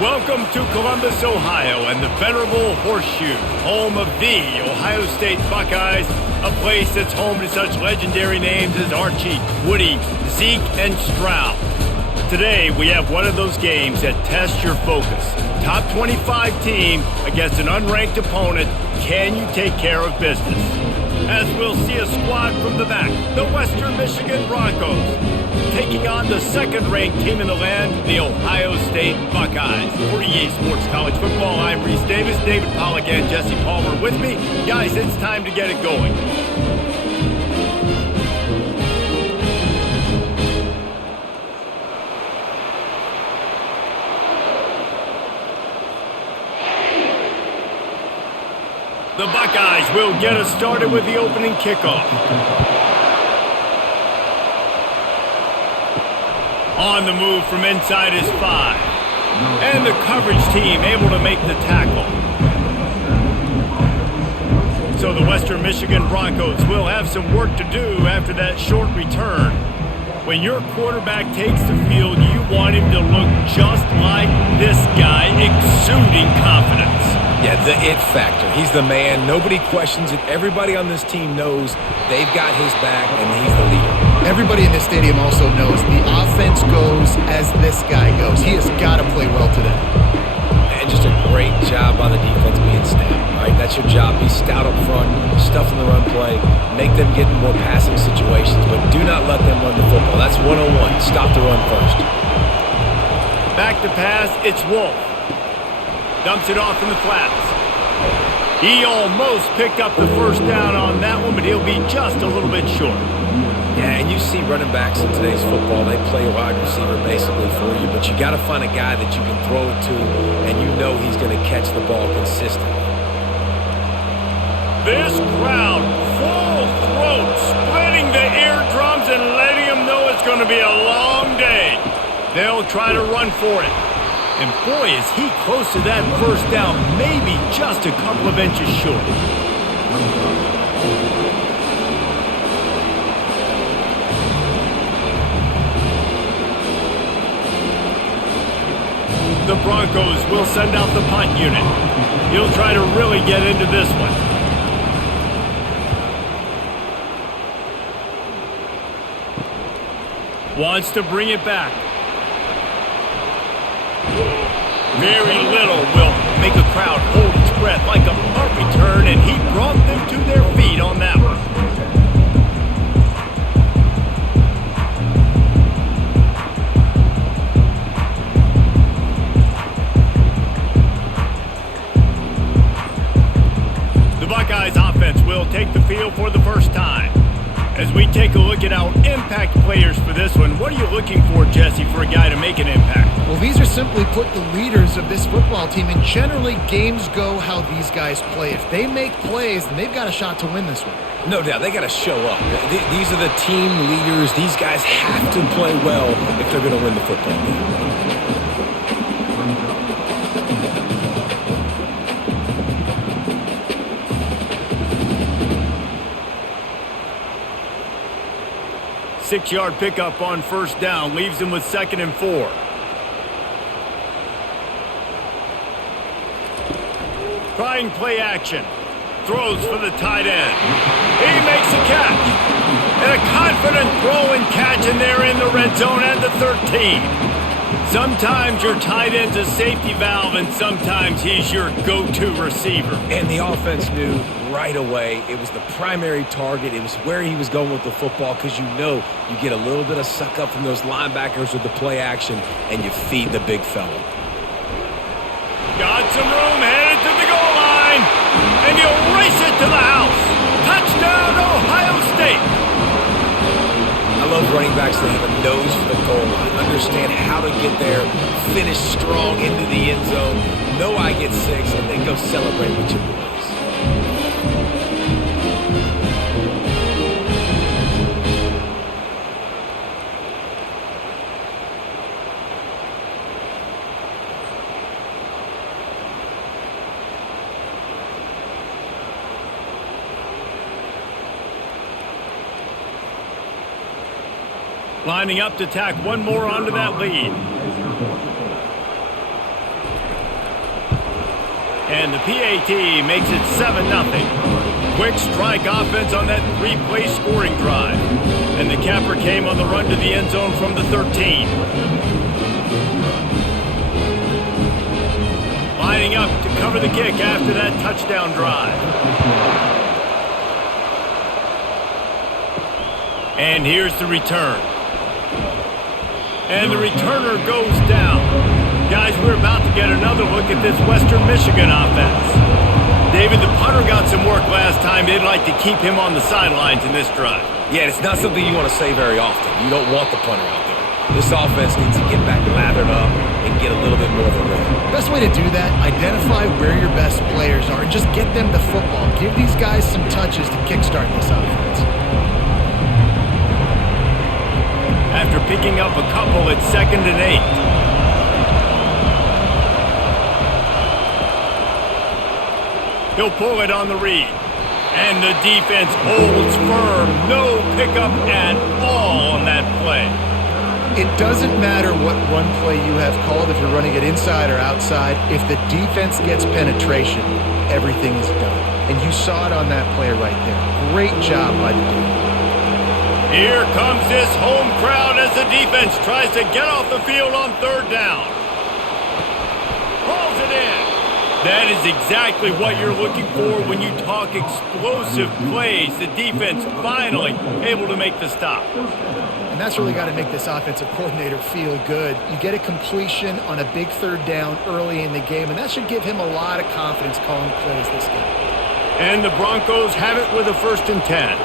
Welcome to Columbus, Ohio, and the venerable Horseshoe, home of the Ohio State Buckeyes, a place that's home to such legendary names as Archie, Woody, Zeke, and Stroud. Today, we have one of those games that tests your focus. Top 25 team against an unranked opponent. Can you take care of business? As we'll see a squad from the back, the Western Michigan Broncos, taking on the second-ranked team in the land, the Ohio State Buckeyes. For EA Sports College Football, I'm Reese Davis, David Pollack, and Jesse Palmer with me. Guys, it's time to get it going. The Buckeyes will get us started with the opening kickoff. On the move from inside his 5. And the coverage team able to make the tackle. So the Western Michigan Broncos will have some work to do after that short return. When your quarterback takes the field, you want him to look just like this guy, exuding confidence. Yeah, the it factor. He's the man. Nobody questions it. Everybody on this team knows they've got his back, and he's the leader. Everybody in this stadium also knows the offense goes as this guy goes. He has got to play well today. And just a great job on the defense being stout. All right, that's your job. Be stout up front, stuff in the run play, make them get in more passing situations, but do not let them run the football. That's 101. Stop the run first. Back to pass, it's Wolf. Dumps it off in the flats. He almost picked up the first down on that one, but he'll be just a little bit short. Yeah, and you see running backs in today's football, they play a wide receiver basically for you, but you got to find a guy that you can throw it to, and you know he's going to catch the ball consistently. This crowd, full throat, splitting the eardrums and letting them know it's going to be a long day. They'll try to run for it. And boy, is he close to that first down, maybe just a couple of inches short. The Broncos will send out the punt unit. He'll try to really get into this one. Wants to bring it back. Very little will make a crowd hold its breath like a punt return, and he brought them to their feet on that one. The Buckeyes offense will take the field for the first time. As we take a look at our impact players for this one, what are you looking for, Jesse, for a guy to make an impact? Well, these are simply put the leaders of this football team, and generally games go how these guys play. If they make plays, then they've got a shot to win this one. No doubt, they got to show up. These are the team leaders. These guys have to play well if they're going to win the football game. Six-yard pickup on first down leaves him with 2nd and 4. Trying play action. Throws for the tight end. He makes a catch. And a confident throw and catch, and they're in the red zone at the 13. Sometimes your tight end's a safety valve, and sometimes he's your go-to receiver. And the offense knew right away it was the primary target. It was where he was going with the football, because you know you get a little bit of suck up from those linebackers with the play action, and you feed the big fella. Got some room, headed to the goal line, and he'll race it to the house. Touchdown, Ohio State. I love running backs that have a nose for the goal line, understand how to get there, finish strong into the end zone, know I get 6, and then go celebrate with your boys. Lining up to tack one more onto that lead. and the PAT makes it 7-0. Quick strike offense on that three-play scoring drive. And the capper came on the run to the end zone from the 13. Lining up to cover the kick after that touchdown drive. And here's the return. And the returner goes down. Guys, we're about to get another look at this Western Michigan offense. David, the punter got some work last time. They'd like to keep him on the sidelines in this drive. Yeah, it's not something you want to say very often. You don't want the punter out there. This offense needs to get back lathered up and get a little bit more of a rhythm. Best way to do that, identify where your best players are and just get them the football. Give these guys some touches to kickstart this offense. After picking up a couple, it's 2nd and 8. He'll pull it on the read. And the defense holds firm. No pickup at all on that play. It doesn't matter what run play you have called, if you're running it inside or outside. If the defense gets penetration, everything is done. And you saw it on that play right there. Great job by the defense. Here comes this home crowd as the defense tries to get off the field on 3rd down. Hauls it in. That is exactly what you're looking for when you talk explosive plays. The defense finally able to make the stop. And that's really got to make this offensive coordinator feel good. You get a completion on a big 3rd down early in the game, and that should give him a lot of confidence calling plays this game. And the Broncos have it with a 1st and 10.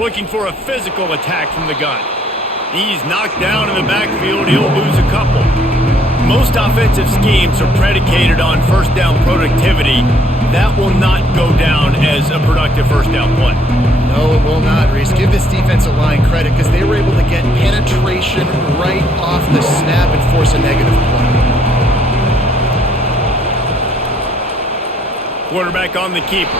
Looking for a physical attack from the gun. He's knocked down in the backfield. He'll lose a couple. Most offensive schemes are predicated on 1st down productivity. That will not go down as a productive 1st down play. No, it will not, Reese. Give this defensive line credit because they were able to get penetration right off the snap and force a negative play. Quarterback on the keeper.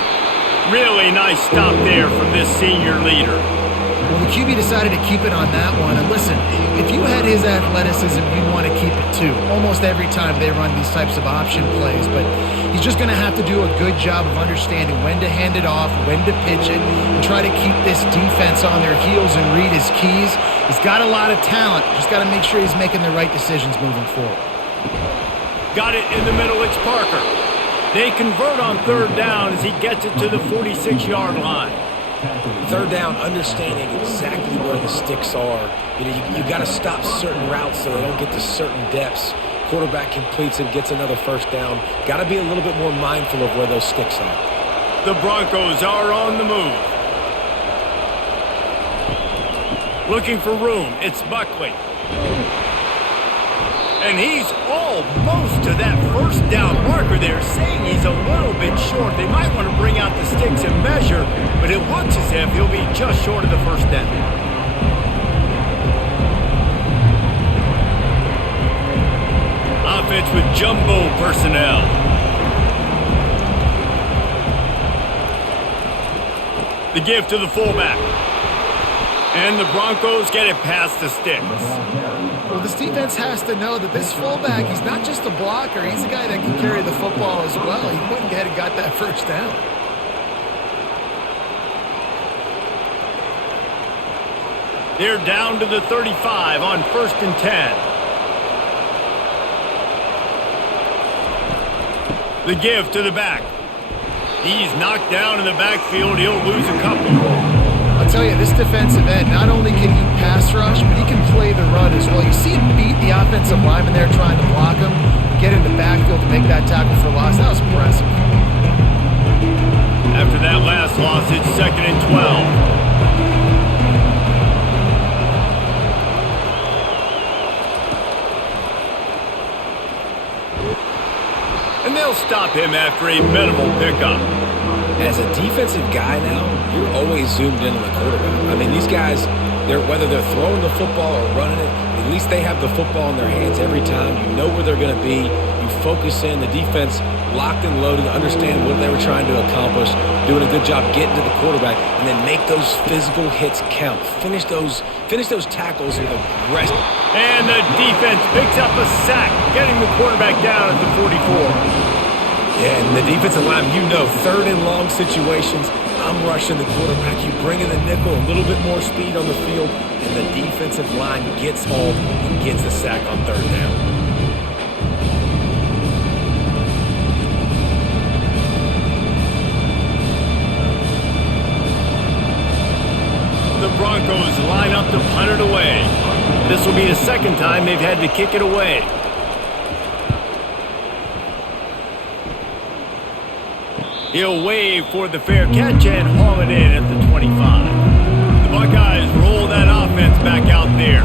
Really nice stop there from this senior leader. Well, the QB decided to keep it on that one. And listen, if you had his athleticism, you'd want to keep it too. Almost every time they run these types of option plays. But he's just going to have to do a good job of understanding when to hand it off, when to pitch it, and try to keep this defense on their heels and read his keys. He's got a lot of talent. Just got to make sure he's making the right decisions moving forward. Got it in the middle. It's Parker. They convert on 3rd down as he gets it to the 46-yard line. 3rd down, understanding exactly where the sticks are. You know, you got to stop certain routes so they don't get to certain depths. Quarterback completes and gets another 1st down. Got to be a little bit more mindful of where those sticks are. The Broncos are on the move. Looking for room. It's Buckley. And he's almost to that 1st down marker there, saying he's a little bit short. They might want to bring out the sticks and measure, but it looks as if he'll be just short of the 1st down. Offense with jumbo personnel. The give to the fullback. And the Broncos get it past the sticks. Well, this defense has to know that this fullback, he's not just a blocker. He's a guy that can carry the football as well. He went ahead and got that 1st down. They're down to the 35 on 1st and 10. The give to the back. He's knocked down in the backfield. He'll lose a couple. I'll tell you, this defensive end, not only can he pass rush, but he can play the run as well. You see him beat the offensive lineman there trying to block him, get in the backfield to make that tackle for loss. That was impressive. After that last loss, it's 2nd and 12. And they'll stop him after a minimal pickup. As a defensive guy now, you're always zoomed in on the quarterback. I mean, these guys, whether they're throwing the football or running it, At least they have the football in their hands every time. You know where they're going to be. You focus in. The defense locked and loaded, understand what they were trying to accomplish, doing a good job getting to the quarterback, and then make those physical hits count. Finish those tackles with aggression. And the defense picks up a sack, getting the quarterback down at the 44. Yeah, and the defensive line, you know, third and long situations, I'm rushing the quarterback. You bring in the nickel, a little bit more speed on the field, and the defensive line gets home and gets the sack on third down. The Broncos line up to punt it away. This will be the second time they've had to kick it away. He'll wave for the fair catch and haul it in at the 25. The Buckeyes roll that offense back out there.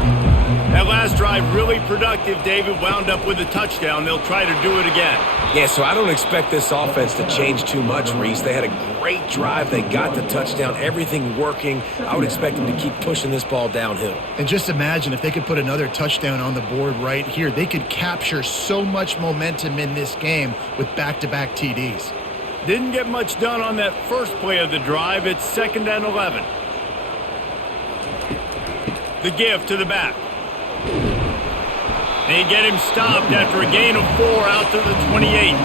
That last drive really productive. David wound up with a touchdown. They'll try to do it again. Yeah, so I don't expect this offense to change too much, Reese. They had a great drive. They got the touchdown. Everything working. I would expect them to keep pushing this ball downhill. And just imagine if they could put another touchdown on the board right here. They could capture so much momentum in this game with back-to-back TDs. Didn't get much done on that first play of the drive. It's 2nd and 11. The give to the back. They get him stopped after a gain of 4 out to the 28.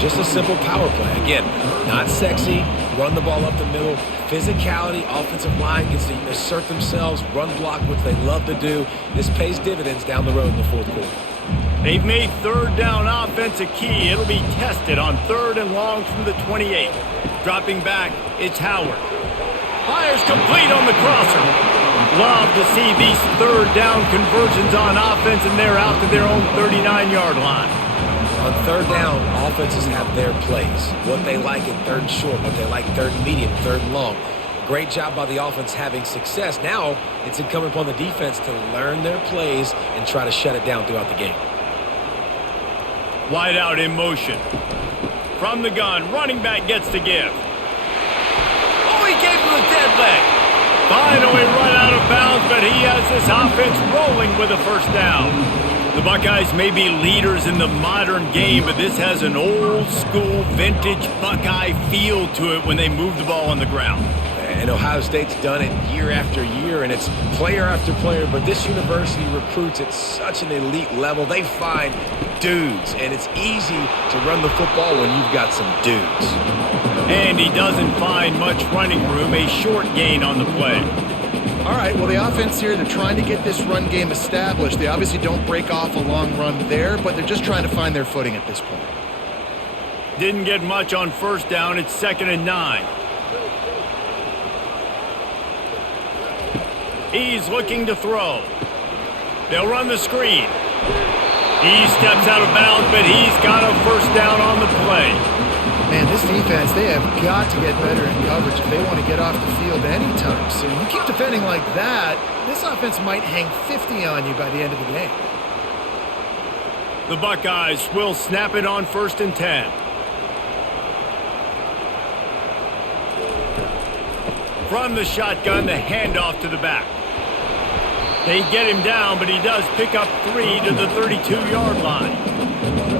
Just a simple power play. Again, not sexy. Run the ball up the middle. Physicality, offensive line gets to assert themselves, run block, which they love to do. This pays dividends down the road in the fourth quarter. They've made third down offense a key. It'll be tested on 3rd and long from the 28. Dropping back, it's Howard. Fires complete on the crosser. Love to see these 3rd down conversions on offense, and they're out to their own 39-yard line. On 3rd down, offenses have their plays. What they like in 3rd and short, what they like 3rd and medium, 3rd and long. Great job by the offense having success. Now it's incumbent upon the defense to learn their plays and try to shut it down throughout the game. Wide out in motion. From the gun, running back gets to give. Oh, he gave him a dead leg. Finally run out of bounds, but he has this offense rolling with a first down. The Buckeyes may be leaders in the modern game, but this has an old-school, vintage Buckeye feel to it when they move the ball on the ground. And Ohio State's done it year after year, and it's player after player, but this university recruits at such an elite level. They find dudes, and it's easy to run the football when you've got some dudes. And he doesn't find much running room, a short gain on the play. All right, well, the offense here, they're trying to get this run game established. They obviously don't break off a long run there, but they're just trying to find their footing at this point. Didn't get much on first down. It's 2nd and 9. He's looking to throw. They'll run the screen. He steps out of bounds, but he's got a first down on the play. Man, this defense, they have got to get better in coverage if they want to get off the field anytime soon. You keep defending like that, this offense might hang 50 on you by the end of the game. The Buckeyes will snap it on 1st and 10. From the shotgun, the handoff to the back. They get him down, but he does pick up 3 to the 32-yard line.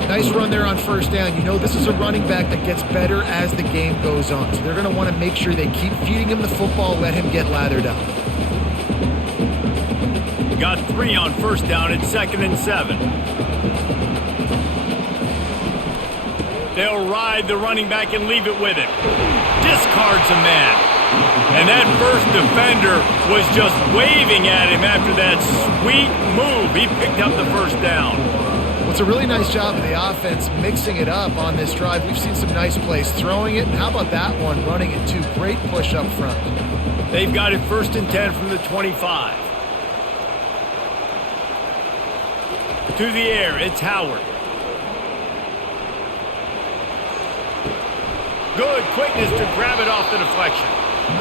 Nice run there on first down. You know, this is a running back that gets better as the game goes on. So they're going to want to make sure they keep feeding him the football, let him get lathered up. Got 3 on first down at 2nd and 7. They'll ride the running back and leave it with him. Discards a man. And that first defender was just waving at him after that sweet move. He picked up the first down. Well, it's a really nice job of the offense mixing it up on this drive. We've seen some nice plays throwing it. And how about that one running it too? Great push up front. They've got it 1st and 10 from the 25. To the air, it's Howard. Good quickness to grab it off the deflection.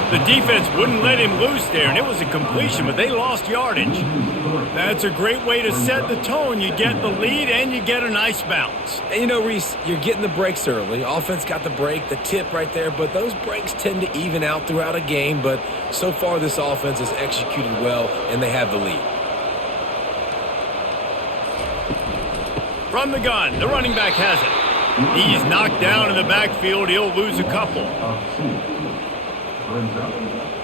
The defense wouldn't let him loose there, and it was a completion, but they lost yardage. That's a great way to set the tone. You get the lead, and you get a nice bounce. And you know, Reese, you're getting the breaks early. Offense got the break, the tip right there, but those breaks tend to even out throughout a game. But so far, this offense has executed well, and they have the lead. From the gun, the running back has it. He's knocked down in the backfield. He'll lose a couple. Brings up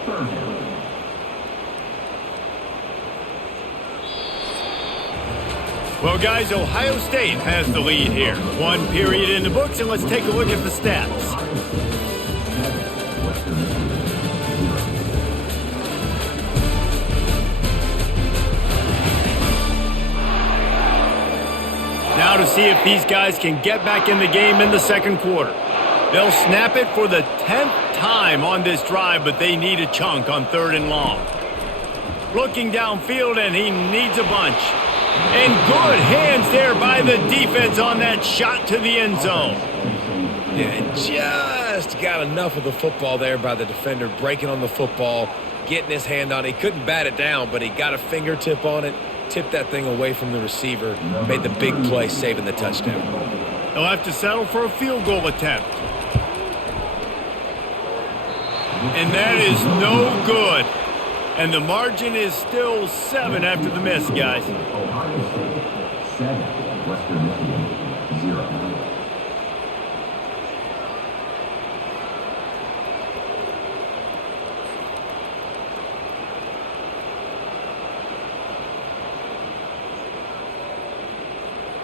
third down. Well, guys, Ohio State has the lead here. 1 period in the books, and let's take a look at the stats. Now to see if these guys can get back in the game in the second quarter. They'll snap it for the 10th time on this drive, but they need a chunk on 3rd and long. Looking downfield, and he needs a bunch. And good hands there by the defense on that shot to the end zone. Yeah, just got enough of the football there by the defender, breaking on the football, getting his hand on it. He couldn't bat it down, but he got a fingertip on it, tipped that thing away from the receiver, made the big play, saving the touchdown. They'll have to settle for a field goal attempt. And that is no good. And the margin is still 7 after the miss, guys. Ohio State 7, Western Michigan 0.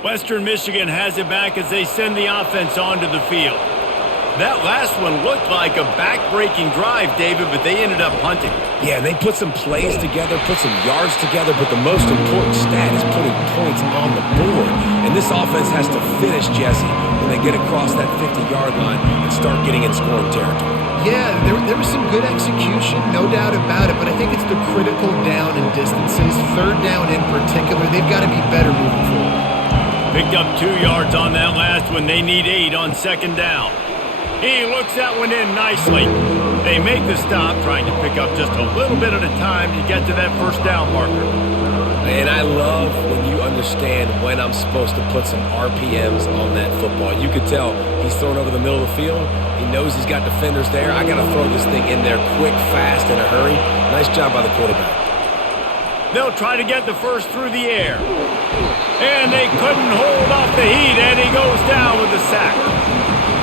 Western Michigan has it back as they send the offense onto the field. That last one looked like a back-breaking drive, David, but they ended up punting. Yeah, and they put some plays together, put some yards together, but the most important stat is putting points on the board. And this offense has to finish, Jesse, when they get across that 50-yard line and start getting in scoring territory. Yeah, there was some good execution, no doubt about it, but I think it's the critical down and distances, 3rd down in particular. They've got to be better moving forward. Picked up 2 yards on that last one. They need 8 on 2nd down. He looks that one in nicely. They make the stop, trying to pick up just a little bit at a time to get to that 1st down marker. And I love when you understand when I'm supposed to put some RPMs on that football. You could tell he's thrown over the middle of the field. He knows he's got defenders there. I got to throw this thing in there quick, fast, in a hurry. Nice job by the quarterback. They'll try to get the first through the air. And they couldn't hold off the heat, and he goes down with the sack.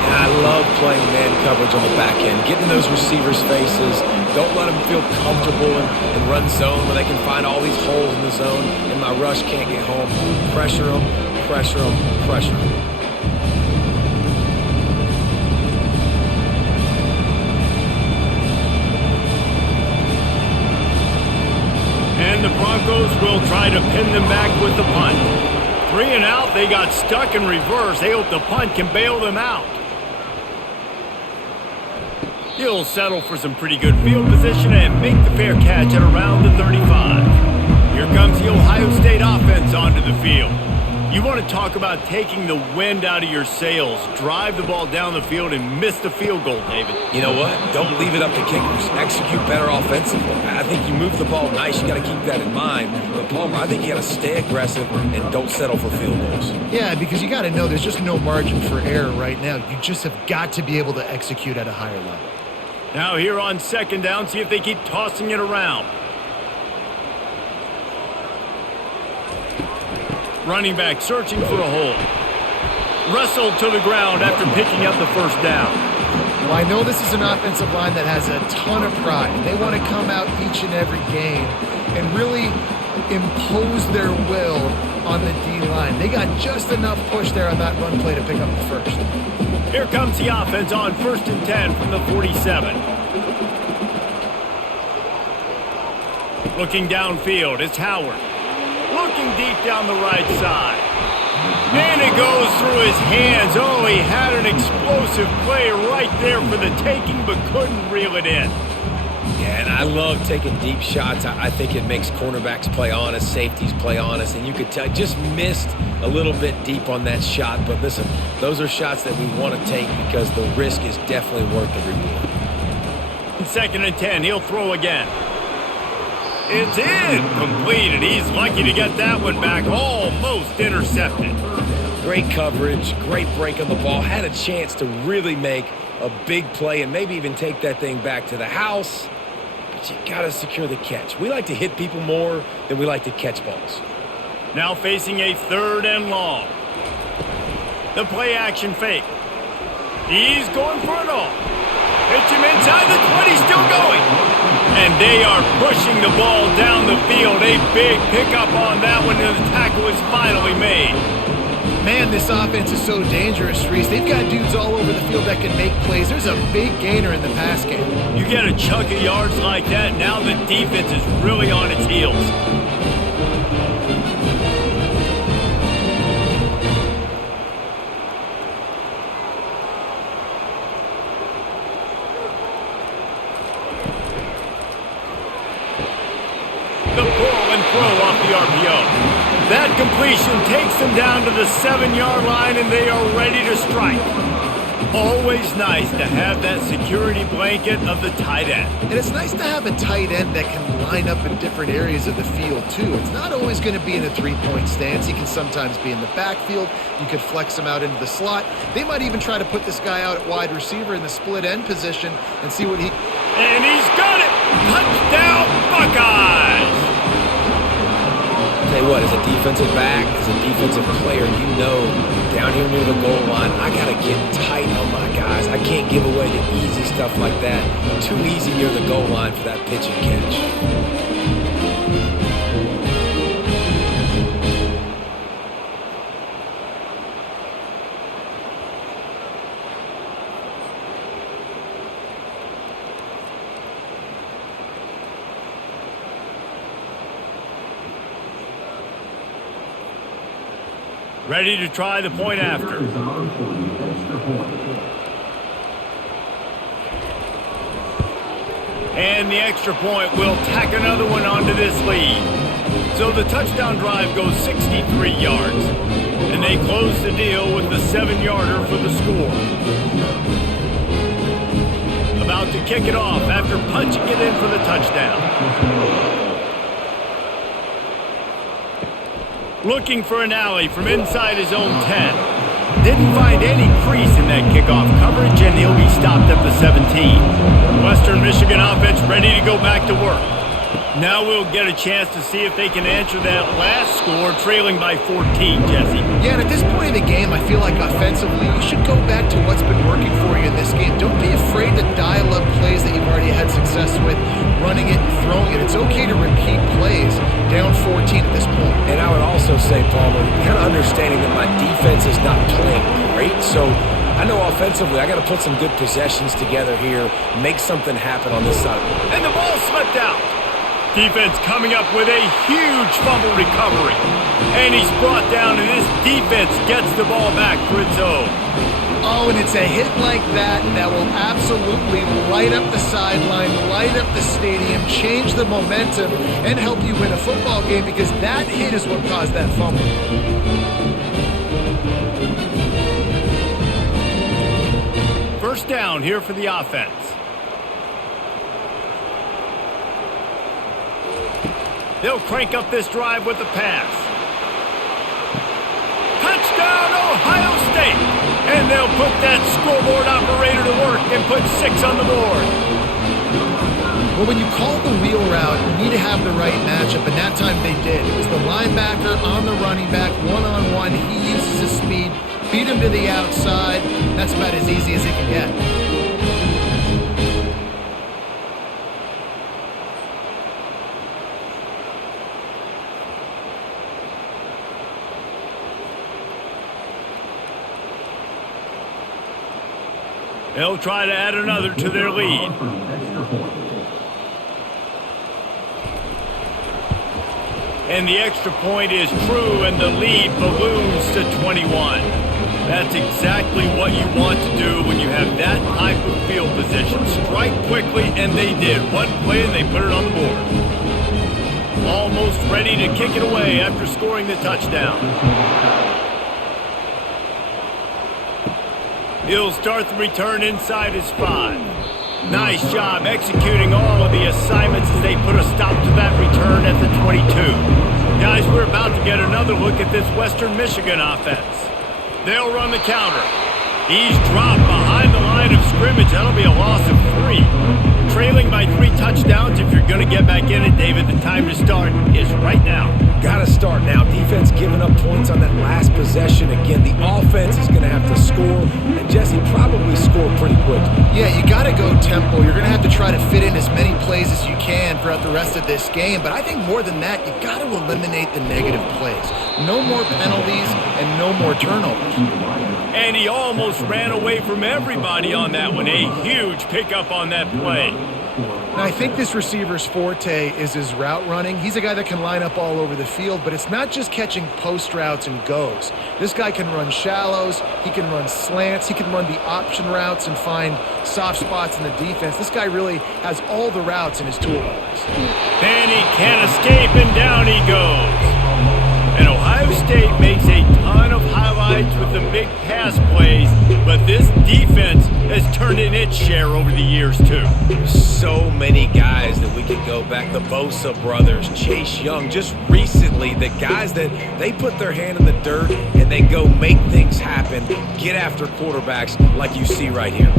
I love playing man coverage on the back end, getting those receivers' faces. Don't let them feel comfortable and run zone where they can find all these holes in the zone, and my rush can't get home. Pressure them, pressure them, pressure them. And the Broncos will try to pin them back with the punt. 3 and out, they got stuck in reverse. They hope the punt can bail them out. He'll settle for some pretty good field position and make the fair catch at around the 35. Here comes the Ohio State offense onto the field. You want to talk about taking the wind out of your sails. Drive the ball down the field and miss the field goal, David. You know what? Don't leave it up to kickers. Execute better offensively. I think you move the ball nice. You got to keep that in mind. But Palmer, I think you got to stay aggressive and don't settle for field goals. Yeah, because you got to know there's just no margin for error right now. You just have got to be able to execute at a higher level. Now here on 2nd down, see if they keep tossing it around. Running back searching for a hole. Wrestled to the ground after picking up the 1st down. Well, I know this is an offensive line that has a ton of pride. They want to come out each and every game and really impose their will on the D-line. They got just enough push there on that run play to pick up the 1st. Here comes the offense on 1st and 10 from the 47. Looking downfield, it's Howard. Looking deep down the right side. And it goes through his hands. Oh, he had an explosive play right there for the taking, but couldn't reel it in. Yeah, and I love taking deep shots. I think it makes cornerbacks play honest, safeties play honest, and you could tell just missed a little bit deep on that shot. But listen, those are shots that we want to take because the risk is definitely worth the reward. 2nd and 10, he'll throw again. It's incomplete, and he's lucky to get that one back, almost intercepted. Great coverage, great break on the ball, had a chance to really make a big play and maybe even take that thing back to the house, but you got to secure the catch. We like to hit people more than we like to catch balls. Now facing a 3rd and long. The play action fake. He's going for it all. Hits him inside the 20, still going. And they are pushing the ball down the field. A big pickup on that one, and the tackle is finally made. Man, this offense is so dangerous, Reese. They've got dudes all over the field that can make plays. There's a big gainer in the pass game. You get a chunk of yards like that, now the defense is really on its heels. The pull and throw off the RPO. That completion takes them down to the 7-yard line, and they are ready to strike. Always nice to have that security blanket of the tight end. And it's nice to have a tight end that can line up in different areas of the field, too. It's not always going to be in a 3-point stance. He can sometimes be in the backfield. You could flex him out into the slot. They might even try to put this guy out at wide receiver in the split end position and see what he... And he's got it! Touchdown, Buckeyes! Tell you what, as a defensive back, as a defensive player, you know down here near the goal line, I got to get tight on my guys. I can't give away the easy stuff like that. Too easy near the goal line for that pitch and catch. Ready to try the point after. And the extra point will tack another one onto this lead. So the touchdown drive goes 63 yards. And they close the deal with the 7-yarder for the score. About to kick it off after punching it in for the touchdown. Looking for an alley from inside his own 10. Didn't find any crease in that kickoff coverage, and he'll be stopped at the 17. Western Michigan offense ready to go back to work. Now we'll get a chance to see if they can answer that last score, trailing by 14, Jesse. Yeah, and at this point in the game, I feel like offensively, you should go back to what's been working for you in this game. Don't be afraid to dial up plays that you've already had success with, running it and throwing it. It's okay to repeat plays down 14 at this point. And I would also say, Palmer, kind of understanding that my defense is not playing great, so I know offensively I got to put some good possessions together here, make something happen on this side. And the ball slipped out. Defense coming up with a huge fumble recovery. And he's brought down, and this defense gets the ball back for its own. Oh, and it's a hit like that that will absolutely light up the sideline, light up the stadium, change the momentum, and help you win a football game, because that hit is what caused that fumble. First down here for the offense. They'll crank up this drive with the pass. Touchdown, Ohio State! And they'll put that scoreboard operator to work and put 6 on the board. Well, when you call the wheel route, you need to have the right matchup, and that time they did. It was the linebacker on the running back, one-on-one. He uses his speed, beat him to the outside. That's about as easy as it can get. They'll try to add another to their lead. And the extra point is true, and the lead balloons to 21. That's exactly what you want to do when you have that type of field position. Strike quickly, and they did. One play, and they put it on the board. Almost ready to kick it away after scoring the touchdown. He'll start the return inside his 5. Nice job executing all of the assignments as they put a stop to that return at the 22. Guys, we're about to get another look at this Western Michigan offense. They'll run the counter. He's dropped behind the line of scrimmage. That'll be a loss of 3. trailing by 3 touchdowns. If you're going to get back in it, David, the time to start is right now. Got to start now. Defense giving up points on that last possession. Again, the offense is going to have to score, and Jesse probably score pretty quick. Yeah, you got to go tempo. You're going to have to try to fit in as many plays as you can throughout the rest of this game. But I think more than that, you got to eliminate the negative plays. No more penalties and no more turnovers. And he almost ran away from everybody on that one. A huge pickup on that play. Now, I think this receiver's forte is his route running. He's a guy that can line up all over the field, but it's not just catching post routes and goes. This guy can run shallows, he can run slants, he can run the option routes and find soft spots in the defense. This guy really has all the routes in his toolbox. And he can't escape, and down he goes. And Ohio State makes a ton of highlights with the big pass plays, but this defense has turned in its share over the years, too. So many guys that we could go back. The Bosa brothers, Chase Young, just recently, the guys that they put their hand in the dirt and they go make things happen, get after quarterbacks like you see right here.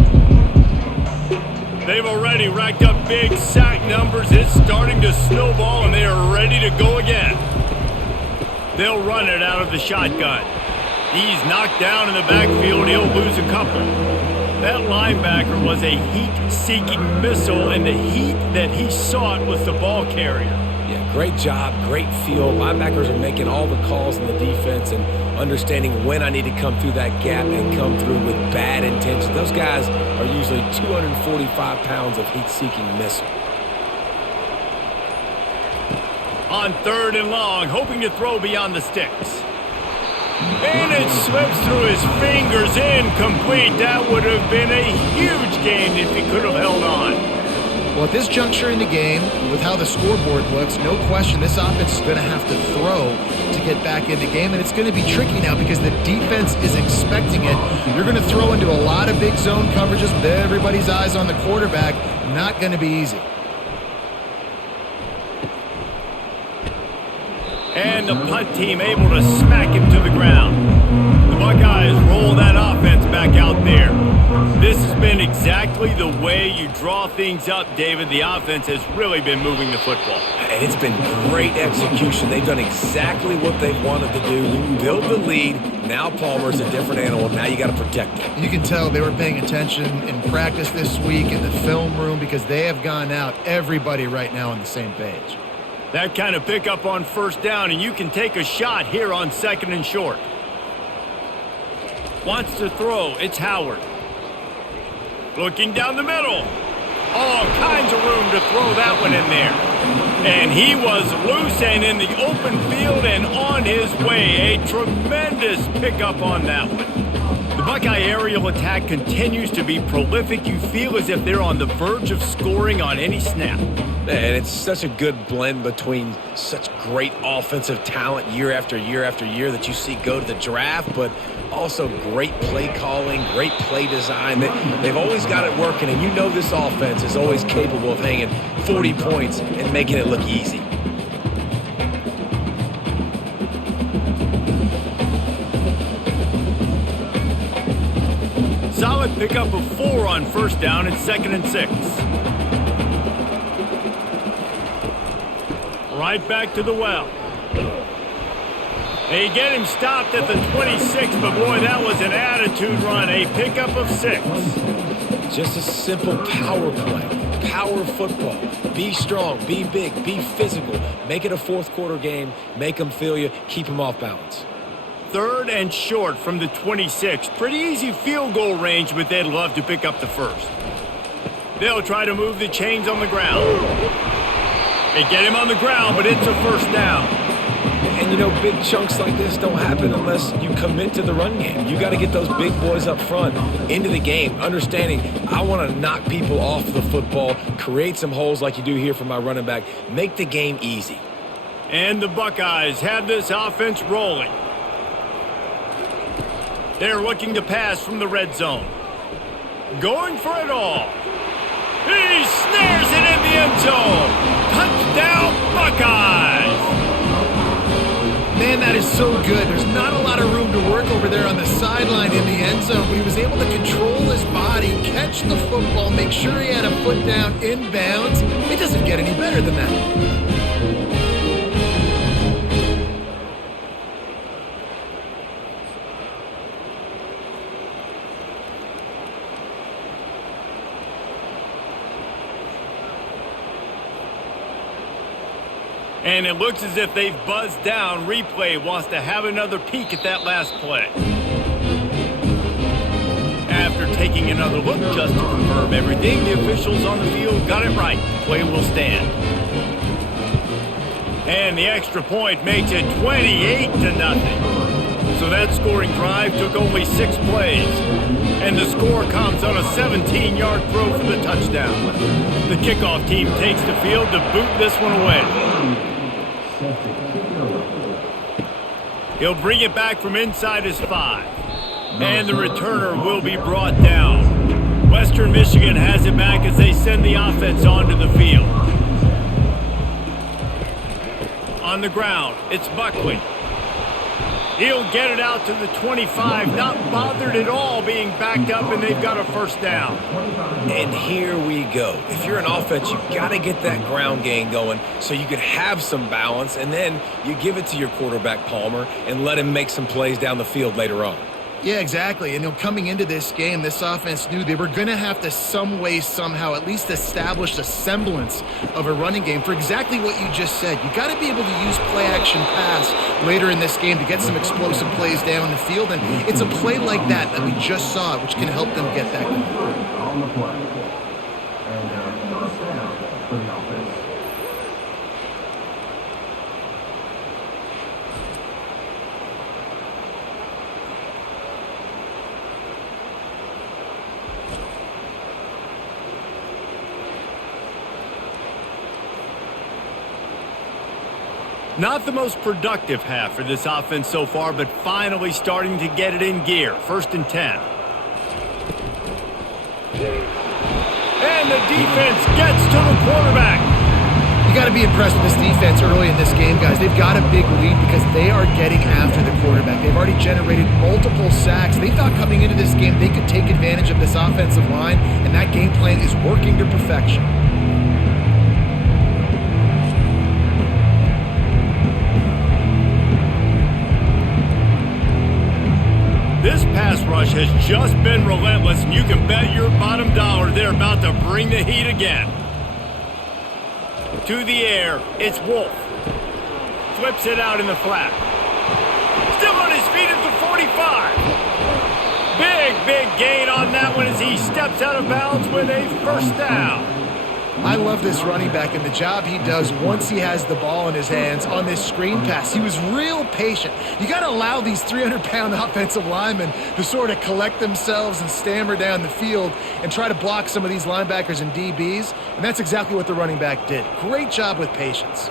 They've already racked up big sack numbers. It's starting to snowball, and they are ready to go again. They'll run it out of the shotgun. He's knocked down in the backfield. He'll lose a couple. That linebacker was a heat-seeking missile, and the heat that he sought was the ball carrier. Yeah, great job, great feel. Linebackers are making all the calls in the defense and understanding when I need to come through that gap and come through with bad intention. Those guys are usually 245 pounds of heat-seeking missile. On 3rd and long, hoping to throw beyond the sticks. And it slips through his fingers, incomplete. That would have been a huge gain if he could have held on. Well, at this juncture in the game, with how the scoreboard looks, no question this offense is going to have to throw to get back in the game, and it's going to be tricky now because the defense is expecting it. You're going to throw into a lot of big zone coverages with everybody's eyes on the quarterback. Not going to be easy. And the punt team able to smack him to the ground. The Buckeyes roll that offense back out there. This has been exactly the way you draw things up, David. The offense has really been moving the football. And it's been great execution. They've done exactly what they've wanted to do. Build the lead. Now Palmer's a different animal. Now you got to protect him. You can tell they were paying attention in practice this week in the film room because they have gone out, everybody right now on the same page. That kind of pickup on 1st down, and you can take a shot here on 2nd and short. Wants to throw. It's Howard. Looking down the middle. All kinds of room to throw that one in there. And he was loose and in the open field and on his way. A tremendous pickup on that one. The Buckeye aerial attack continues to be prolific. You feel as if they're on the verge of scoring on any snap. And it's such a good blend between such great offensive talent year after year after year that you see go to the draft, but also great play calling, great play design. They've always got it working, and you know this offense is always capable of hanging 40 points and making it look easy. Solid pickup of 4 on 1st down and 2nd and 6. Right back to the well. They get him stopped at the 26, but boy, that was an attitude run. A pickup of 6. Just a simple power play. Power football. Be strong, be big, be physical. Make it a 4th quarter game. Make them feel you. Keep them off balance. 3rd and short from the 26. Pretty easy field goal range, but they'd love to pick up the 1st. They'll try to move the chains on the ground. They get him on the ground, but it's a 1st down. And you know, big chunks like this don't happen unless you commit to the run game. You got to get those big boys up front into the game, understanding I want to knock people off the football, create some holes like you do here for my running back, make the game easy. And the Buckeyes have this offense rolling. They're looking to pass from the red zone. Going for it all. He snares it in the end zone. Touchdown, Buckeyes! Man, Man, that is so good. There's not a lot of room to work over there on the sideline in the end zone, but he was able to control his body, catch the football, make sure he had a foot down inbounds. It doesn't get any better than that. And it looks as if they've buzzed down. Replay wants to have another peek at that last play. After taking another look just to confirm everything, the officials on the field got it right. The play will stand. And the extra point makes it 28-0. So that scoring drive took only 6 plays. And the score comes on a 17-yard throw for the touchdown. The kickoff team takes the field to boot this one away. He'll bring it back from inside his 5. And the returner will be brought down. Western Michigan has it back as they send the offense onto the field. On the ground, it's Buckley. He'll get it out to the 25, not bothered at all being backed up, and they've got a first down. And here we go. If you're an offense, you've got to get that ground game going so you can have some balance, and then you give it to your quarterback, Palmer, and let him make some plays down the field later on. Yeah, exactly. And coming into this game, this offense knew they were going to have to some way, somehow, at least establish a semblance of a running game for exactly what you just said. You got to be able to use play-action pass later in this game to get some explosive plays down the field. And it's a play like that we just saw, which can help them get that going. On the play. And first down for the offense. Not the most productive half for this offense so far, but finally starting to get it in gear. 1st and 10. And the defense gets to the quarterback. You got to be impressed with this defense early in this game, guys. They've got a big lead because they are getting after the quarterback. They've already generated multiple sacks. They thought coming into this game they could take advantage of this offensive line, and that game plan is working to perfection. This pass rush has just been relentless, and you can bet your bottom dollar they're about to bring the heat again. To the air, it's Wolf. Flips it out in the flat. Still on his feet at the 45. Big gain on that one as he steps out of bounds with a first down. I love this running back and the job he does once he has the ball in his hands on this screen pass. He was real patient. You got to allow these 300-pound offensive linemen to sort of collect themselves and stammer down the field and try to block some of these linebackers and DBs, and that's exactly what the running back did. Great job with patience.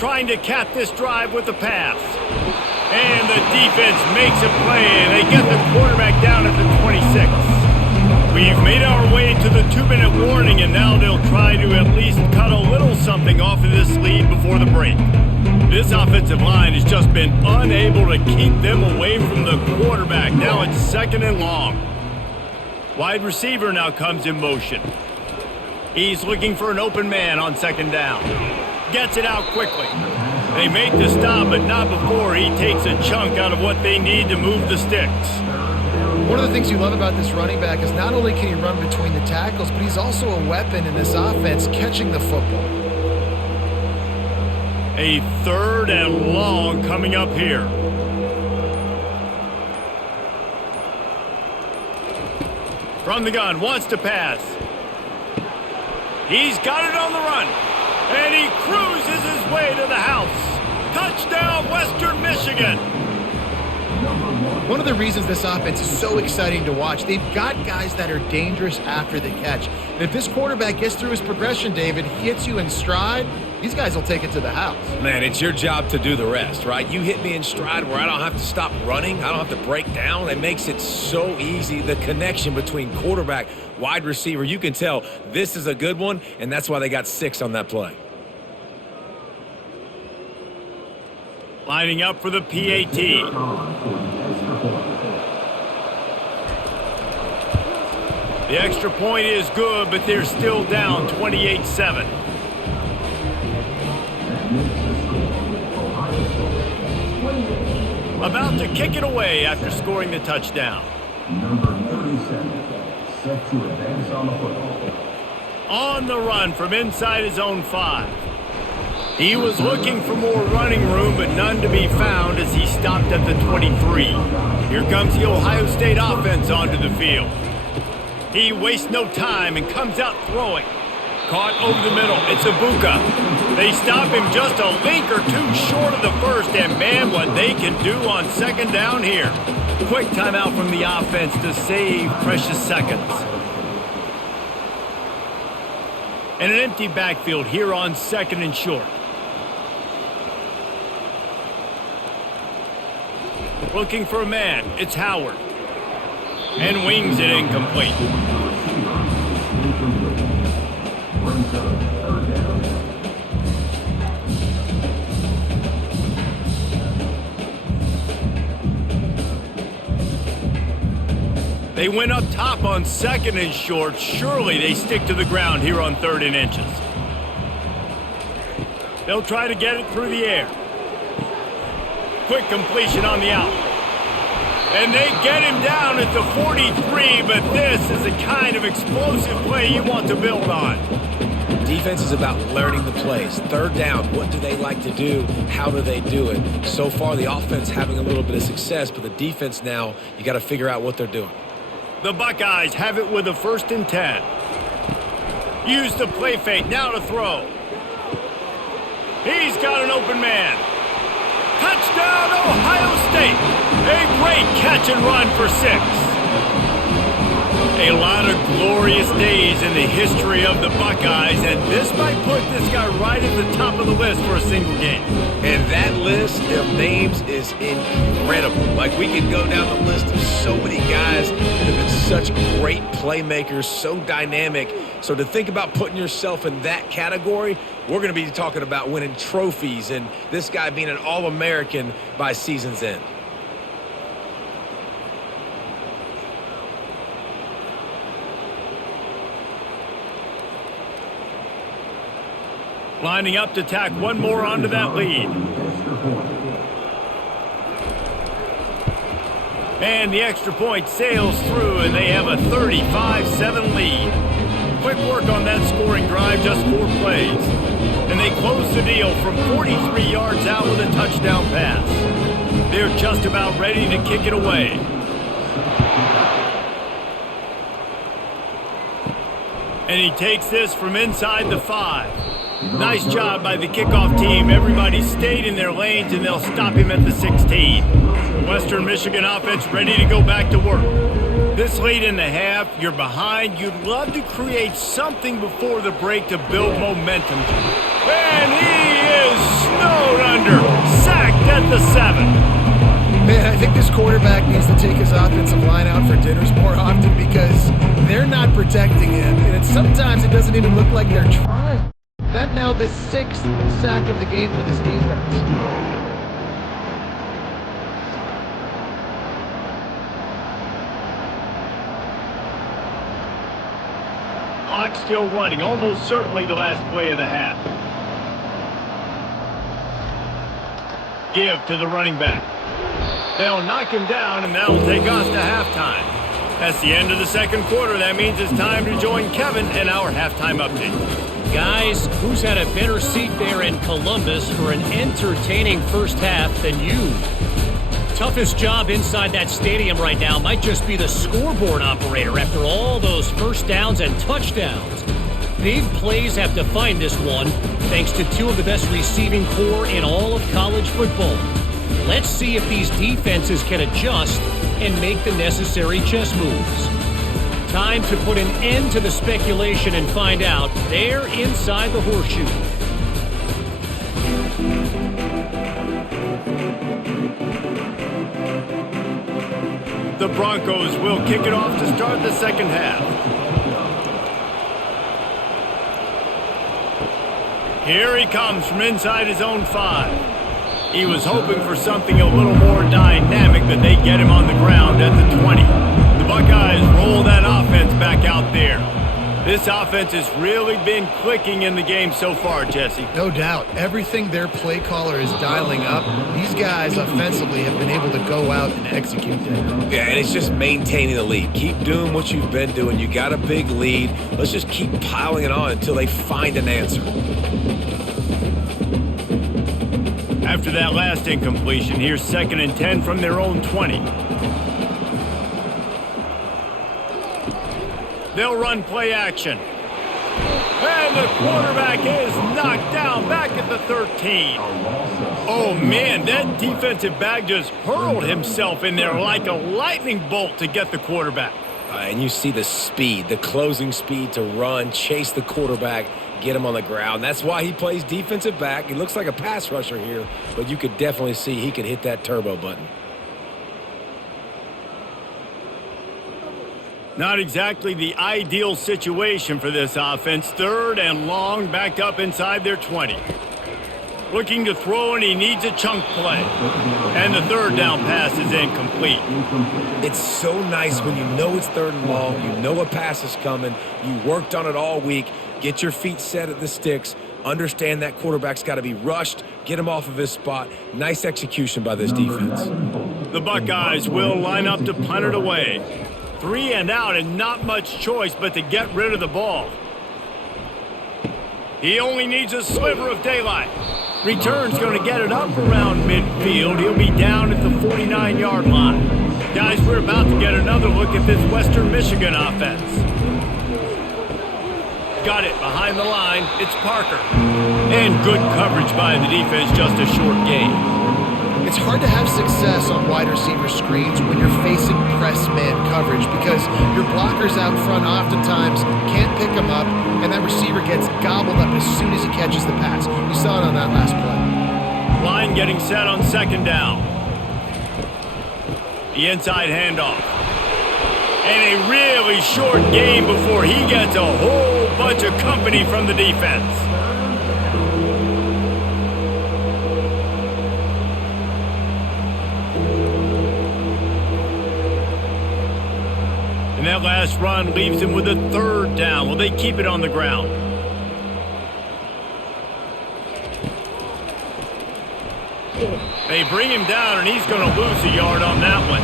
Trying to cap this drive with the pass. And the defense makes a play, and they get the quarterback down at the 26. We've made our way to the 2-minute warning, and now they'll try to at least cut a little something off of this lead before the break. This offensive line has just been unable to keep them away from the quarterback. Now it's 2nd and long. Wide receiver now comes in motion. He's looking for an open man on 2nd down. Gets it out quickly. They make the stop, but not before he takes a chunk out of what they need to move the sticks. One of the things you love about this running back is not only can he run between the tackles, but he's also a weapon in this offense catching the football. A 3rd and long coming up here. From the gun, wants to pass. He's got it on the run. And he cruises his way to the house. Touchdown, Western Michigan. One of the reasons this offense is so exciting to watch, they've got guys that are dangerous after the catch. And if this quarterback gets through his progression, David, hits you in stride, these guys will take it to the house. Man, it's your job to do the rest, right? You hit me in stride where I don't have to stop running. I don't have to break down. It makes it so easy. The connection between quarterback, wide receiver, you can tell this is a good one, and that's why they got 6 on that play. Lining up for the PAT. The extra point is good, but they're still down 28-7. About to kick it away after scoring the touchdown. Number 37, set to advance on the football. On the run from inside his own 5. He was looking for more running room, but none to be found as he stopped at the 23. Here comes the Ohio State offense onto the field. He wastes no time and comes out throwing. Caught over the middle. It's Ibuka. They stop him just a link or two short of the first, and man, what they can do on second down here. Quick timeout from the offense to save precious seconds. And an empty backfield here on second and short. Looking for a man. It's Howard. And wings it incomplete. They went up top on second and short. Surely they stick to the ground here on 3rd and inches. They'll try to get it through the air. Quick completion on the out. And they get him down at the 43, but this is the kind of explosive play you want to build on. Defense is about learning the plays. 3rd down, what do they like to do? How do they do it? So far, the offense having a little bit of success, but the defense now, you got to figure out what they're doing. The Buckeyes have it with a 1st and 10. Use the play fake, now to throw. He's got an open man. Touchdown, Ohio State. A great catch and run for 6. A lot of glorious days in the history of the Buckeyes, and this might put this guy right at the top of the list for a single game. And that list of names is incredible. Like, we could go down the list of so many guys that have been such great playmakers, so dynamic. So to think about putting yourself in that category, we're going to be talking about winning trophies and this guy being an All-American by season's end. Lining up to tack one more onto that lead. And the extra point sails through, and they have a 35-7 lead. Quick work on that scoring drive, just 4 plays. And they close the deal from 43 yards out with a touchdown pass. They're just about ready to kick it away. And he takes this from inside the 5. Nice job by the kickoff team. Everybody stayed in their lanes, and they'll stop him at the 16. Western Michigan offense ready to go back to work. This late in the half, you're behind. You'd love to create something before the break to build momentum. And he is snowed under. Sacked at the 7. Man, I think this quarterback needs to take his offensive line out for dinners more often because they're not protecting him. And sometimes it doesn't even look like they're trying. That now the 6th sack of the game for this defense. Clock still running, almost certainly the last play of the half. Give to the running back. They'll knock him down, and that'll take us to halftime. That's the end of the 2nd quarter. That means it's time to join Kevin in our halftime update. Guys, who's had a better seat there in Columbus for an entertaining first half than you? Toughest job inside that stadium right now might just be the scoreboard operator after all those first downs and touchdowns. Big plays have defined this one, thanks to 2 of the best receiving corps in all of college football. Let's see if these defenses can adjust and make the necessary chess moves. Time to put an end to the speculation and find out. They're inside the horseshoe. The Broncos will kick it off to start the 2nd half. Here he comes from inside his own 5. He was hoping for something a little more dynamic, but they get him on the ground at the 20. The Buckeyes roll that offense back out there. This offense has really been clicking in the game so far, Jesse. No doubt. Everything their play caller is dialing up, these guys offensively have been able to go out and execute that. Yeah, and it's just maintaining the lead. Keep doing what you've been doing. You got a big lead. Let's just keep piling it on until they find an answer. After that last incompletion, here's 2nd and 10 from their own 20. They'll run play action. And the quarterback is knocked down back at the 13. Oh, man, that defensive back just hurled himself in there like a lightning bolt to get the quarterback. And you see the speed, the closing speed to run, chase the quarterback, get him on the ground. That's why he plays defensive back. He looks like a pass rusher here, but you could definitely see he could hit that turbo button. Not exactly the ideal situation for this offense. 3rd and long, backed up inside their 20. Looking to throw, and he needs a chunk play. And the 3rd down pass is incomplete. It's so nice when you know it's 3rd and long, you know a pass is coming, you worked on it all week, get your feet set at the sticks, understand that quarterback's got to be rushed, get him off of his spot. Nice execution by this defense. The Buckeyes will line up to punt it away. 3 and out, and not much choice but to get rid of the ball. He only needs a sliver of daylight. Return's going to get it up around midfield. He'll be down at the 49-yard line. Guys, we're about to get another look at this Western Michigan offense. Got it behind the line. It's Parker. And good coverage by the defense, just a short gain. It's hard to have success on wide receiver screens when you're facing press man coverage because your blockers out front oftentimes can't pick them up, and that receiver gets gobbled up as soon as he catches the pass. We saw it on that last play. Line getting set on 2nd down. The inside handoff. And a really short game before he gets a whole bunch of company from the defense. And that last run leaves him with a 3rd down. Will they keep it on the ground? They bring him down, and he's going to lose a yard on that one.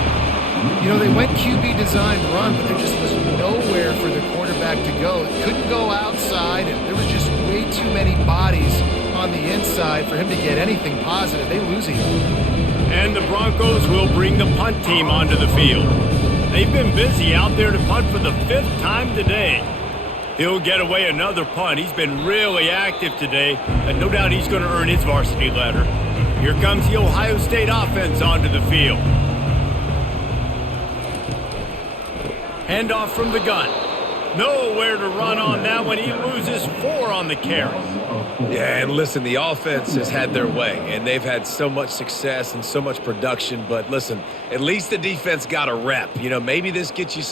You know, they went QB designed run, but there just was nowhere for the quarterback to go. Couldn't go outside, and there was just way too many bodies on the inside for him to get anything positive. They lose a yard. And the Broncos will bring the punt team onto the field. They've been busy out there to punt for the 5th time today. He'll get away another punt. He's been really active today, and no doubt he's going to earn his varsity letter. Here comes the Ohio State offense onto the field. Handoff from the gun. Nowhere to run on that one. He loses 4 on the carry. Yeah, and listen, the offense has had their way, and they've had so much success and so much production. But listen, at least the defense got a rep. You know, maybe this gets you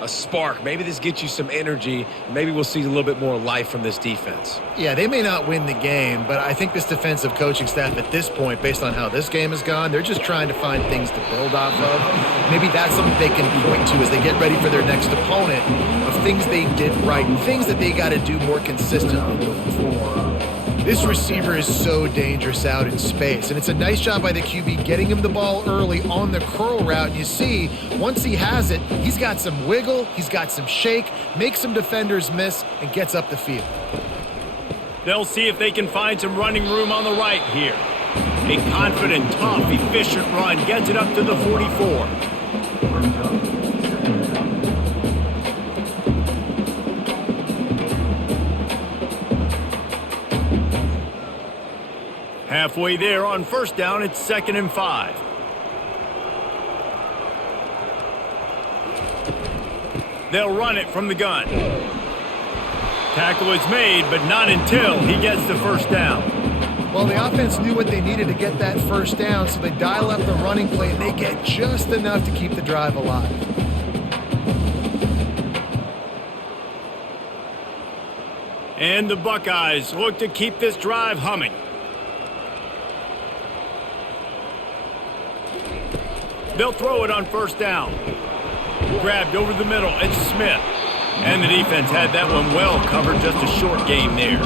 a spark. Maybe this gets you some energy. Maybe we'll see a little bit more life from this defense. Yeah, they may not win the game, but I think this defensive coaching staff at this point, based on how this game has gone, they're just trying to find things to build off of. Maybe that's something they can point to as they get ready for their next opponent of things they did right and things that they got to do more consistently moving forward. This receiver is so dangerous out in space, and it's a nice job by the QB getting him the ball early on the curl route. And you see, once he has it, he's got some wiggle, he's got some shake, makes some defenders miss, and gets up the field. They'll see if they can find some running room on the right here. A confident, tough, efficient run gets it up to the 44. Halfway there on 1st down, it's 2nd and 5. They'll run it from the gun. Tackle is made, but not until he gets the 1st down. Well, the offense knew what they needed to get that 1st down, so they dial up the running play, and they get just enough to keep the drive alive. And the Buckeyes look to keep this drive humming. They'll throw it on first down. Grabbed over the middle, it's Smith. And the defense had that one well covered, just a short gain there.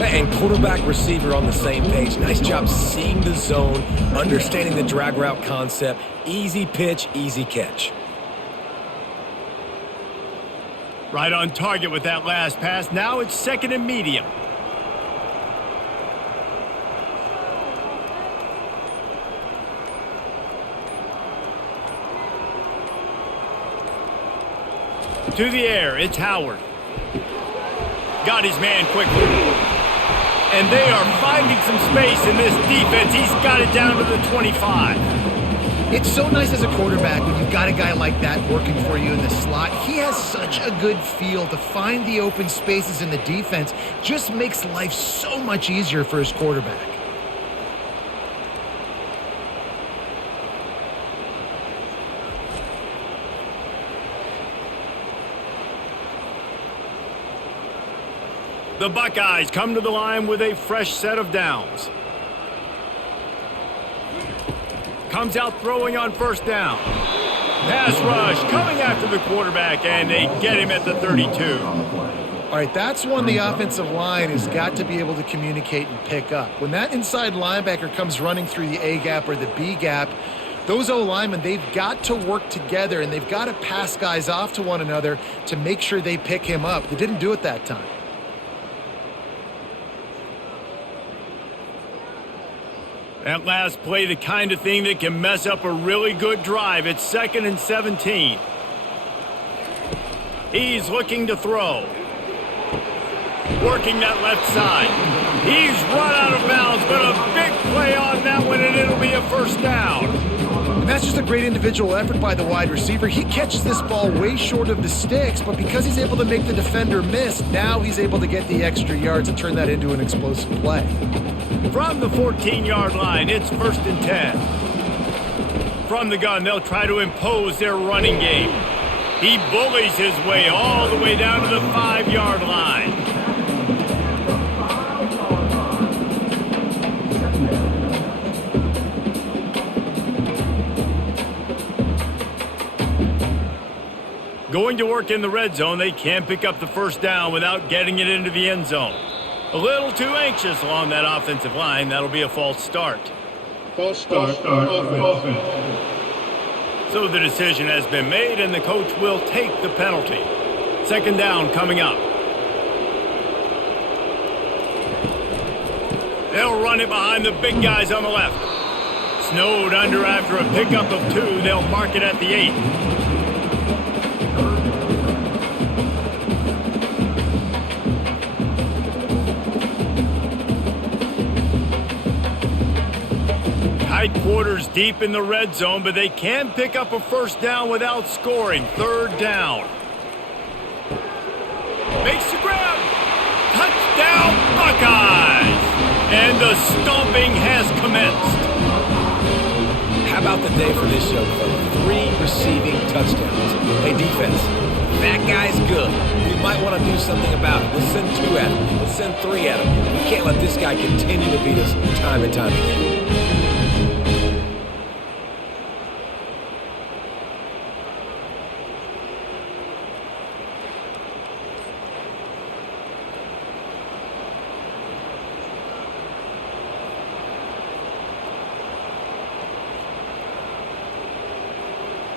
And quarterback receiver on the same page. Nice job seeing the zone, understanding the drag route concept. Easy pitch, easy catch. Right on target with that last pass. Now it's second and medium. To the air, it's Howard. Got his man quickly. And they are finding some space in this defense. He's got it down to the 25. It's so nice as a quarterback when you've got a guy like that working for you in the slot. He has such a good feel to find the open spaces in the defense. Just makes life so much easier for his quarterback. The Buckeyes come to the line with a fresh set of downs. Comes out throwing on first down. Pass rush coming after the quarterback, and they get him at the 32. All right, that's one the offensive line has got to be able to communicate and pick up. When that inside linebacker comes running through the A gap or the B gap, those O-linemen, they've got to work together, and they've got to pass guys off to one another to make sure they pick him up. They didn't do it that time. That last play, the kind of thing that can mess up a really good drive. It's second and 17. He's looking to throw. Working that left side. He's run out of bounds, but a big play on that one, and it'll be a first down. And that's just a great individual effort by the wide receiver. He catches this ball way short of the sticks, but because he's able to make the defender miss, now he's able to get the extra yards and turn that into an explosive play. From the 14-yard line, it's first and 10. From the gun, they'll try to impose their running game. He bullies his way all the way down to the 5-yard line. Going to work in the red zone, they can't pick up the first down without getting it into the end zone. A little too anxious along that offensive line. That'll be a false start. False start, offense. So the decision has been made, and the coach will take the penalty. Second down coming up. They'll run it behind the big guys on the left. Snowed under after a pickup of 2. They'll mark it at the 8. Tight quarters deep in the red zone, but they can pick up a first down without scoring. Third down. Makes the grab. Touchdown, Buckeyes! And the stomping has commenced. How about the day for this young fella? 3 receiving touchdowns. Hey, defense, that guy's good. We might want to do something about it. Let's send 2 at him. Let's send 3 at him. We can't let this guy continue to beat us time and time again.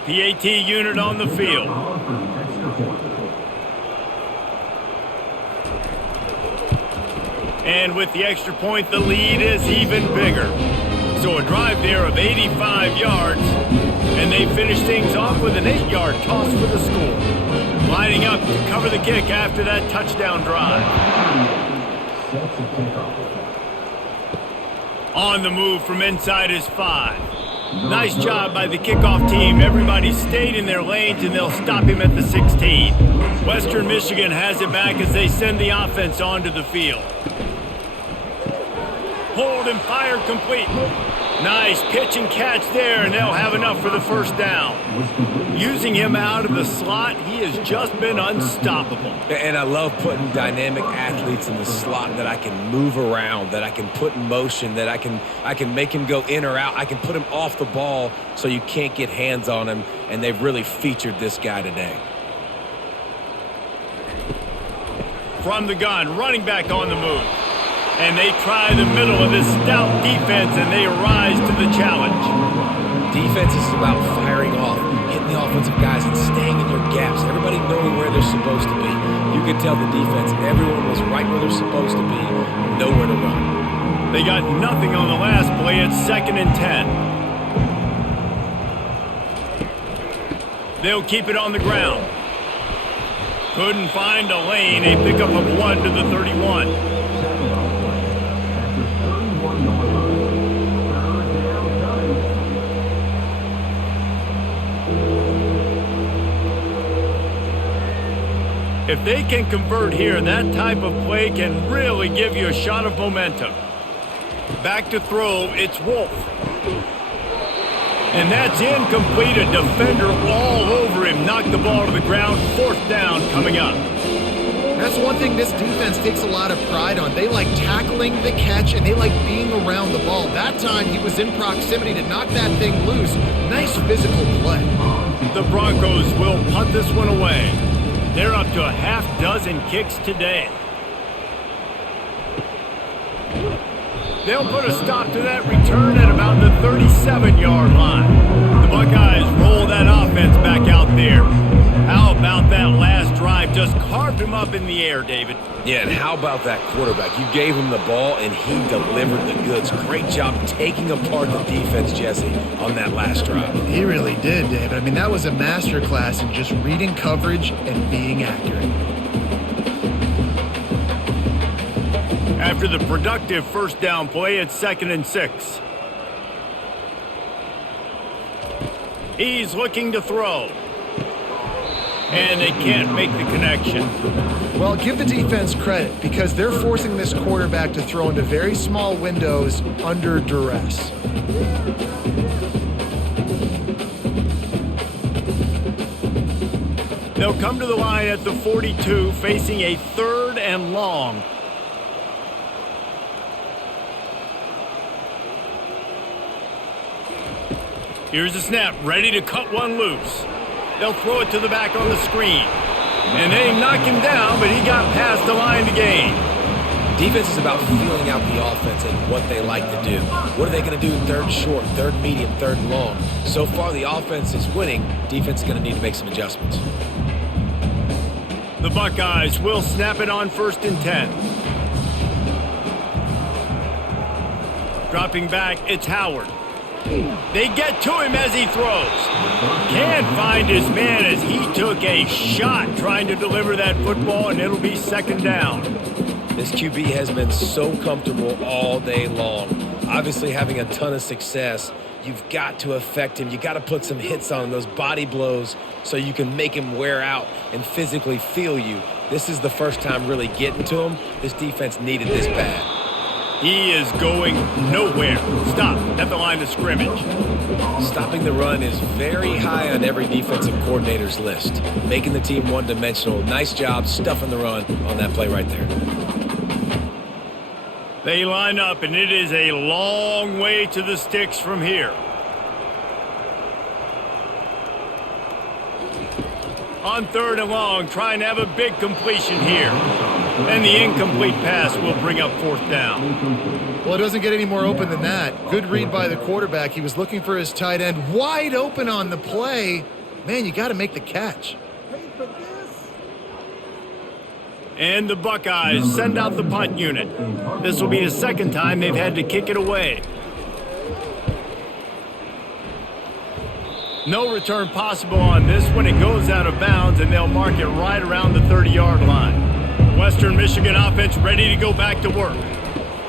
PAT unit on the field. And with the extra point, the lead is even bigger. So a drive there of 85 yards, and they finish things off with an 8-yard toss for the score. Lining up to cover the kick after that touchdown drive. On the move from inside his 5. Nice job by the kickoff team. Everybody stayed in their lanes, and they'll stop him at the 16. Western Michigan has it back as they send the offense onto the field. Hold and fire complete. Nice pitch and catch there, and they'll have enough for the first down. Using him out of the slot, he has just been unstoppable. And I love putting dynamic athletes in the slot that I can move around, that I can put in motion, that I can make him go in or out. I can put him off the ball so you can't get hands on him, and they've really featured this guy today. From the gun, running back on the move. And they try the middle of this stout defense, and they rise to the challenge. Defense is about firing off, hitting the offensive guys, and staying in your gaps. Everybody knowing where they're supposed to be. You can tell the defense, everyone was right where they're supposed to be, nowhere to run. They got nothing on the last play. It's 2nd and 10. They'll keep it on the ground. Couldn't find a lane. A pickup of 1 to the 31. If they can convert here, that type of play can really give you a shot of momentum. Back to throw, it's Wolf. And that's incomplete. A defender all over him. Knocked the ball to the ground. 4th down coming up. That's one thing this defense takes a lot of pride on. They like tackling the catch, and they like being around the ball. That time, he was in proximity to knock that thing loose. Nice physical play. The Broncos will punt this one away. They're up to a half dozen kicks today. They'll put a stop to that return at about the 37-yard line. The Buckeyes roll that offense back out there. How about that last drive? Just carved him up in the air, David. Yeah, and how about that quarterback? You gave him the ball, and he delivered the goods. Great job taking apart the defense, Jesse, on that last drive. He really did, David. I mean, that was a masterclass in just reading coverage and being accurate. After the productive first down play, it's 2nd and 6. He's looking to throw. And they can't make the connection. Well, give the defense credit because they're forcing this quarterback to throw into very small windows under duress. They'll come to the line at the 42, facing a 3rd and long. Here's the snap, ready to cut one loose. They'll throw it to the back on the screen. And they knock him down, but he got past the line to gain. Defense is about feeling out the offense and what they like to do. What are they going to do in 3rd short, 3rd medium, 3rd long? So far, the offense is winning. Defense is going to need to make some adjustments. The Buckeyes will snap it on 1st and 10. Dropping back, it's Howard. They get to him as he throws. Can't find his man as he took a shot trying to deliver that football, and it'll be 2nd down. This QB has been so comfortable all day long. Obviously having a ton of success. You've got to affect him. You got to put some hits on him, those body blows, so you can make him wear out and physically feel you. This is the first time really getting to him. This defense needed this bad. He is going nowhere. Stop at the line of scrimmage. Stopping the run is very high on every defensive coordinator's list. Making the team one-dimensional. Nice job stuffing the run on that play right there. They line up, and it is a long way to the sticks from here. On 3rd and long, trying to have a big completion here. And the incomplete pass will bring up 4th down. Well, it doesn't get any more open than that. Good read by the quarterback. He was looking for his tight end. Wide open on the play. Man, you got to make the catch. And the Buckeyes send out the punt unit. This will be the 2nd time they've had to kick it away. No return possible on this one. It goes out of bounds, and they'll mark it right around the 30-yard line. Western Michigan offense ready to go back to work.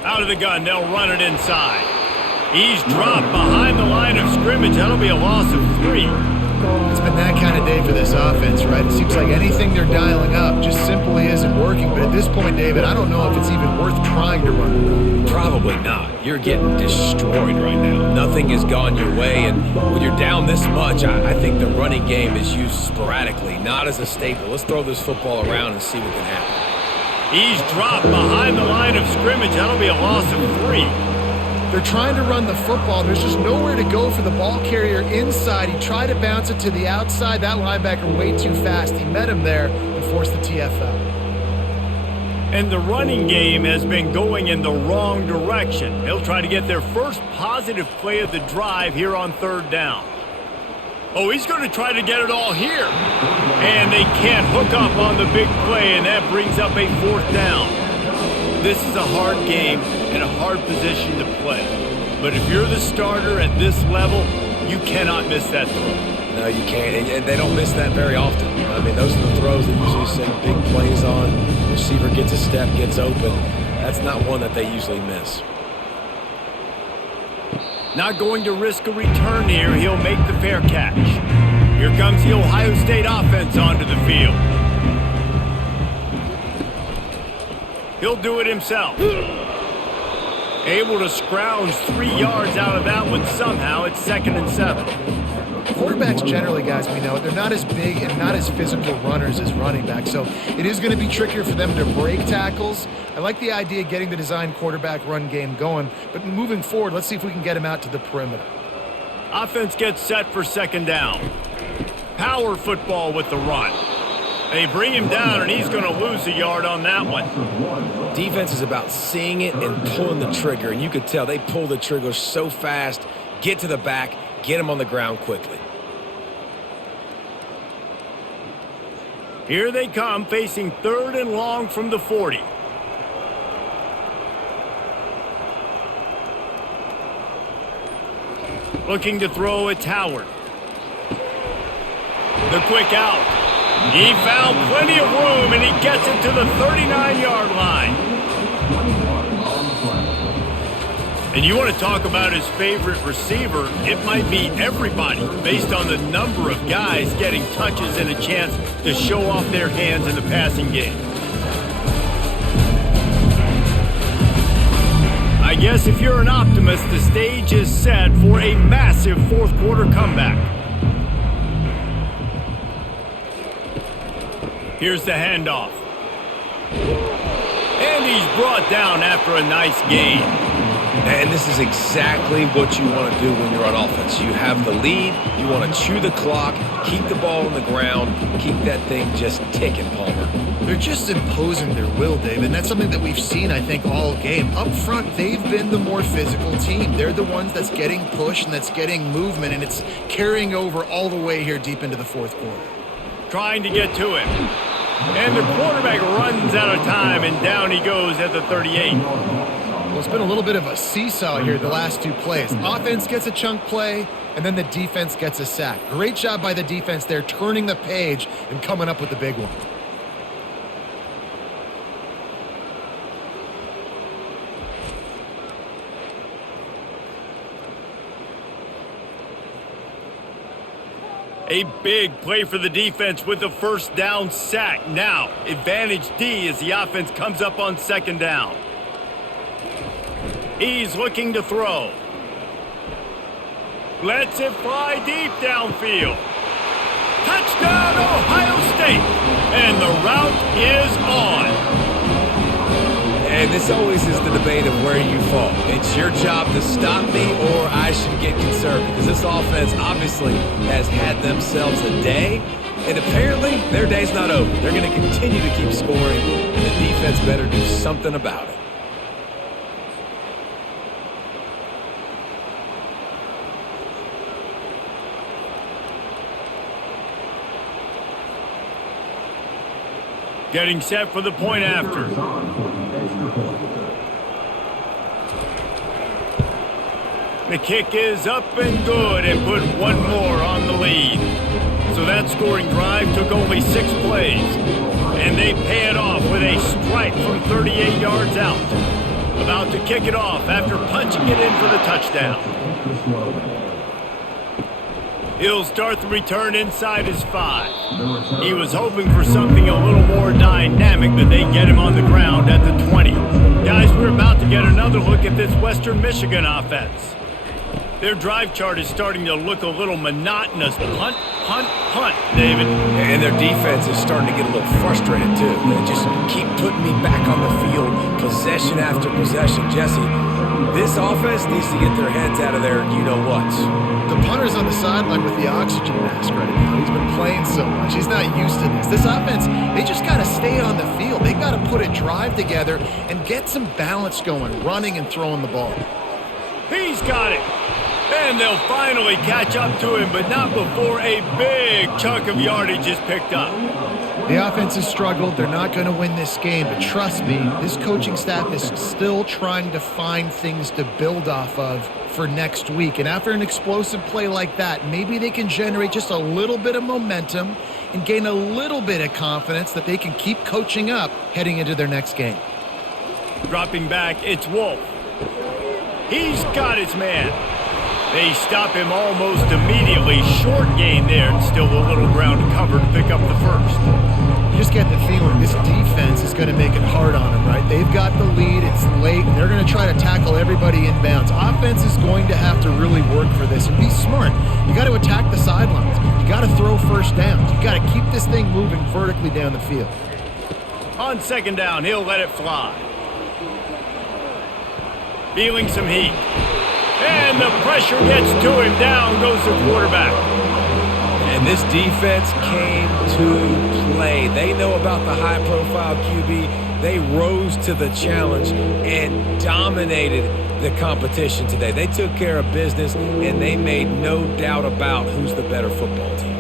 Out of the gun, they'll run it inside. He's dropped behind the line of scrimmage. That'll be a loss of 3. It's been that kind of day for this offense, right? It seems like anything they're dialing up just simply isn't working. But at this point, David, I don't know if it's even worth trying to run. Probably not. you're getting destroyed right now. Nothing has gone your way, and when you're down this much, I think the running game is used sporadically, not as a staple. Let's throw this football around and see what can happen. He's dropped behind the line of scrimmage. That'll be a loss of 3. They're trying to run the football. There's just nowhere to go for the ball carrier inside. He tried to bounce it to the outside. That linebacker way too fast. He met him there and forced the TFL. And the running game has been going in the wrong direction. They'll try to get their first positive play of the drive here on 3rd down. Oh, he's going to try to get it all here. And they can't hook up on the big play, and that brings up a 4th down. This is a hard game and a hard position to play. But if you're the starter at this level, you cannot miss that throw. No, you can't. And they don't miss that very often. I mean, those are the throws that usually see big plays on. The receiver gets a step, gets open. That's not one that they usually miss. Not going to risk a return here. He'll make the fair catch. Here comes the Ohio State offense onto the field. He'll do it himself. Able to scrounge 3 yards out of that one somehow. It's 2nd and 7. Quarterbacks generally, guys, we know, they're not as big and not as physical runners as running backs, so it is going to be trickier for them to break tackles. I like the idea of getting the design quarterback run game going, but moving forward, let's see if we can get him out to the perimeter. Offense gets set for 2nd down. Power football with the run. They bring him down, and he's going to lose a yard on that one. Defense is about seeing it and pulling the trigger, and you could tell they pull the trigger so fast, get to the back, get him on the ground quickly. Here they come, facing 3rd and long from the 40. Looking to throw, it's Howard. The quick out. He found plenty of room, and he gets it to the 39-yard line. And you want to talk about his favorite receiver, it might be everybody based on the number of guys getting touches and a chance to show off their hands in the passing game. I guess if you're an optimist, the stage is set for a massive 4th quarter comeback. Here's the handoff. And he's brought down after a nice gain. And this is exactly what you want to do when you're on offense. You have the lead, you want to chew the clock, keep the ball on the ground, keep that thing just ticking, Palmer. They're just imposing their will, David, and that's something that we've seen, I think, all game. Up front, they've been the more physical team. They're the ones that's getting pushed and that's getting movement, and it's carrying over all the way here deep into the 4th quarter. Trying to get to him. And the quarterback runs out of time, and down he goes at the 38. Well, it's been a little bit of a seesaw here the last 2 plays. Offense gets a chunk play, and then the defense gets a sack. Great job by the defense there, turning the page and coming up with the big one. A big play for the defense with the 1st down sack. Now, advantage D as the offense comes up on 2nd down. He's looking to throw. Lets it fly deep downfield. Touchdown, Ohio State! And the route is on. And this always is the debate of where you fall. It's your job to stop me, or I should get conservative. Because this offense obviously has had themselves a day, and apparently their day's not over. They're going to continue to keep scoring, and the defense better do something about it. Getting set for the point after. The kick is up and good and put one more on the lead. So that scoring drive took only 6 plays. And they pay it off with a strike from 38 yards out. About to kick it off after punching it in for the touchdown. He'll start the return inside his 5. He was hoping for something a little more dynamic, but they get him on the ground at the 20. Guys, we're about to get another look at this Western Michigan offense. Their drive chart is starting to look a little monotonous. Punt, punt, punt, David. And their defense is starting to get a little frustrated, too. They just keep putting me back on the field, possession after possession. Jesse, this offense needs to get their heads out of their you-know-whats. The punter's on the sideline with the oxygen mask right now. He's been playing so much. He's not used to this. This offense, they just got to stay on the field. They got to put a drive together and get some balance going, running and throwing the ball. He's got it. And they'll finally catch up to him, but not before a big chunk of yardage is picked up. The offense has struggled. They're not going to win this game, but trust me, this coaching staff is still trying to find things to build off of for next week. And after an explosive play like that, maybe they can generate just a little bit of momentum and gain a little bit of confidence that they can keep coaching up heading into their next game. Dropping back, it's Wolf. He's got his man. They stop him almost immediately. Short gain there, and still a little ground to cover to pick up the first. You just get the feeling this defense is going to make it hard on them, right? They've got the lead. It's late, and they're going to try to tackle everybody inbounds. Offense is going to have to really work for this and be smart. You got to attack the sidelines. You got to throw first downs. You got to keep this thing moving vertically down the field. On second down, he'll let it fly. Feeling some heat. And the pressure gets to him. Down goes the quarterback. And this defense came to play. They know about the high-profile QB. They rose to the challenge and dominated the competition today. They took care of business, and they made no doubt about who's the better football team.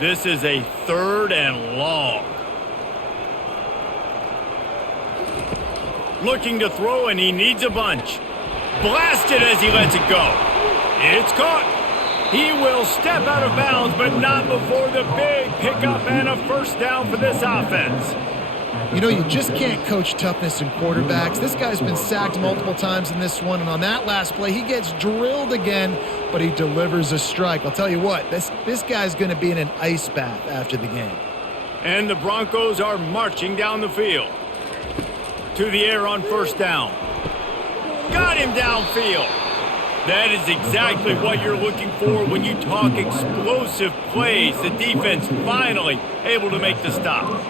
This is a 3rd and long. Looking to throw, and he needs a bunch. Blasted as he lets it go. It's caught. He will step out of bounds, but not before the big pickup and a first down for this offense. You know, you just can't coach toughness in quarterbacks. This guy's been sacked multiple times in this one, and on that last play, he gets drilled again, but he delivers a strike. I'll tell you what, this guy's going to be in an ice bath after the game. And the Broncos are marching down the field. To the air on first down. Got him downfield. That is exactly what you're looking for when you talk explosive plays. The defense finally able to make the stop.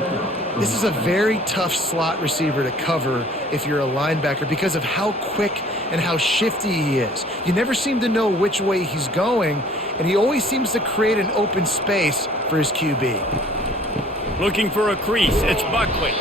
This is a very tough slot receiver to cover if you're a linebacker because of how quick and how shifty he is. You never seem to know which way he's going, and he always seems to create an open space for his QB. Looking for a crease. It's Buckley.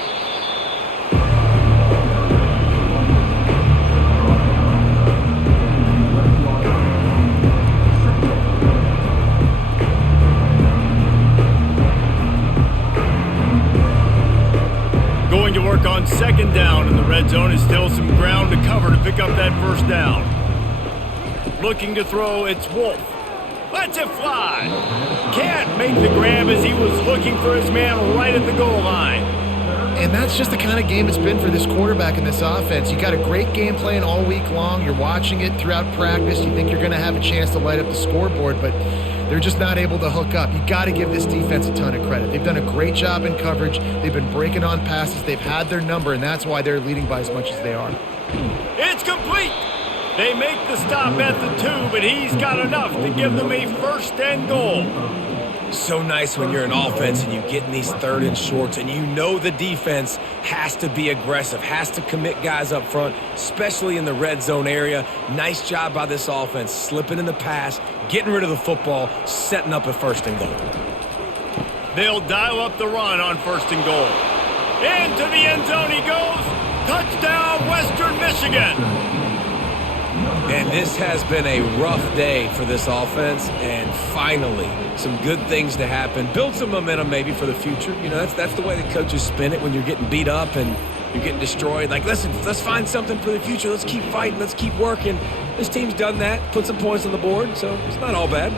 Going to work on second down, and the red zone is still some ground to cover to pick up that first down. Looking to throw, it's Wolf. Lets it fly. Can't make the grab as he was looking for his man right at the goal line. And that's just the kind of game it's been for this quarterback and this offense. You got a great game plan all week long. You're watching it throughout practice. You think you're going to have a chance to light up the scoreboard, but they're just not able to hook up. You got to give this defense a ton of credit. They've done a great job in coverage. They've been breaking on passes. They've had their number, and that's why they're leading by as much as they are. It's complete. They make the stop at the 2, but he's got enough to give them a first and goal. So nice when you're an offense and you get in these 3rd and shorts and you know the defense has to be aggressive, has to commit guys up front, especially in the red zone area. Nice job by this offense, slipping in the pass, getting rid of the football, setting up a first and goal. They'll dial up the run on first and goal. Into the end zone he goes. Touchdown, Western Michigan. And this has been a rough day for this offense, and finally, some good things to happen. Build some momentum maybe for the future. You know, that's the way the coaches spin it when you're getting beat up and you're getting destroyed. Like, listen, let's find something for the future. Let's keep fighting. Let's keep working. This team's done that, put some points on the board, so it's not all bad.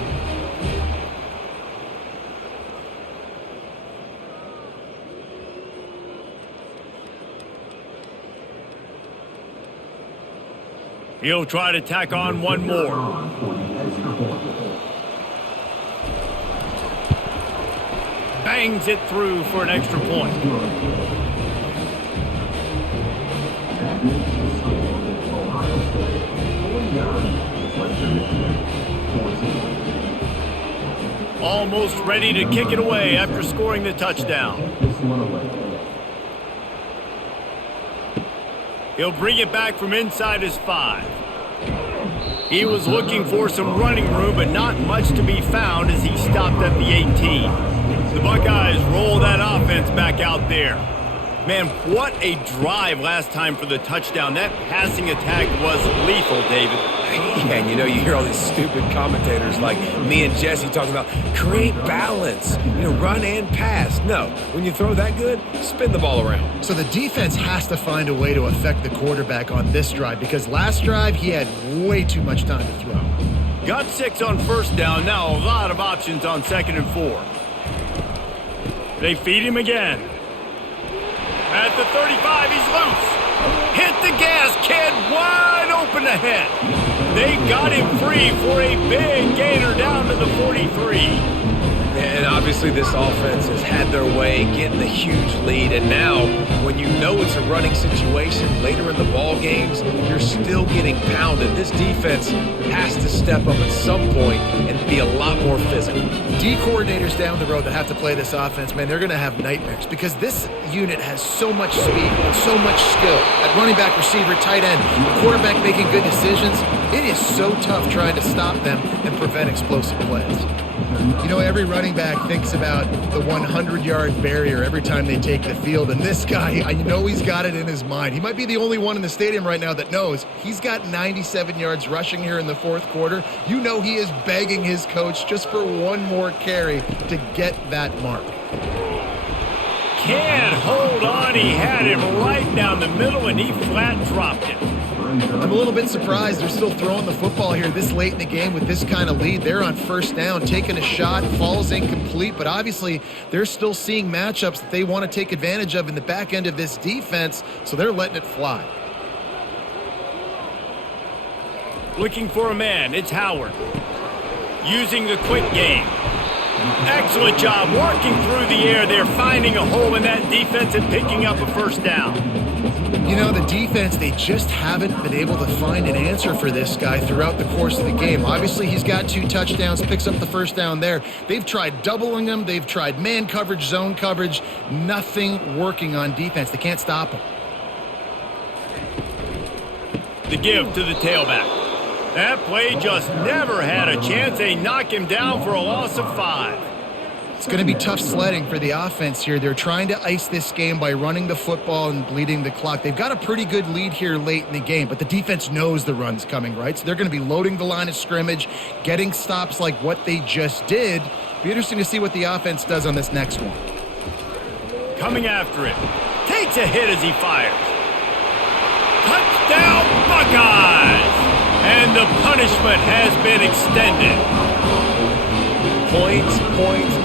He'll try to tack on one more. Bangs it through for an extra point. Almost ready to kick it away after scoring the touchdown. He'll bring it back from inside his 5. He was looking for some running room, but not much to be found as he stopped at the 18. The Buckeyes roll that offense back out there. Man, what a drive last time for the touchdown. That passing attack was lethal, David. Yeah, and you hear all these stupid commentators like me and Jesse talking about create balance, run and pass. No, when you throw that good, spin the ball around. So the defense has to find a way to affect the quarterback on this drive because last drive he had way too much time to throw. Got 6 on first down. Now a lot of options on 2nd and 4. They feed him again. At the 35, he's loose. Hit the gas, kid, wide open ahead. They got him free for a big gainer down to the 43. And obviously this offense has had their way getting the huge lead. And now, when you know it's a running situation later in the ball games, you're still getting pounded. This defense has to step up at some point and be a lot more physical. D coordinators down the road that have to play this offense, man, they're going to have nightmares because this unit has so much speed and so much skill. At running back, receiver, tight end, the quarterback making good decisions, it is so tough trying to stop them and prevent explosive plays. Every running back thinks about the 100-yard barrier every time they take the field, and this guy, I know he's got it in his mind. He might be the only one in the stadium right now that knows he's got 97 yards rushing here in the 4th quarter. He is begging his coach just for one more carry to get that mark. Can't hold on. He had him right down the middle, and he flat dropped him. I'm a little bit surprised they're still throwing the football here this late in the game with this kind of lead. They're on first down, taking a shot, falls incomplete, but obviously they're still seeing matchups that they want to take advantage of in the back end of this defense, so they're letting it fly. Looking for a man, it's Howard. Using the quick game. Excellent job working through the air there, finding a hole in that defense and picking up a first down. The defense, they just haven't been able to find an answer for this guy throughout the course of the game. Obviously, he's got 2 touchdowns, picks up the first down there. They've tried doubling him. They've tried man coverage, zone coverage. Nothing working on defense. They can't stop him. The give to the tailback. That play just never had a chance. They knock him down for a loss of 5. It's going to be tough sledding for the offense here. They're trying to ice this game by running the football and bleeding the clock. They've got a pretty good lead here late in the game, but the defense knows the run's coming, right? So they're going to be loading the line of scrimmage, getting stops like what they just did. Be interesting to see what the offense does on this next one. Coming after him. Takes a hit as he fires. Touchdown, Buckeyes! And the punishment has been extended. Points,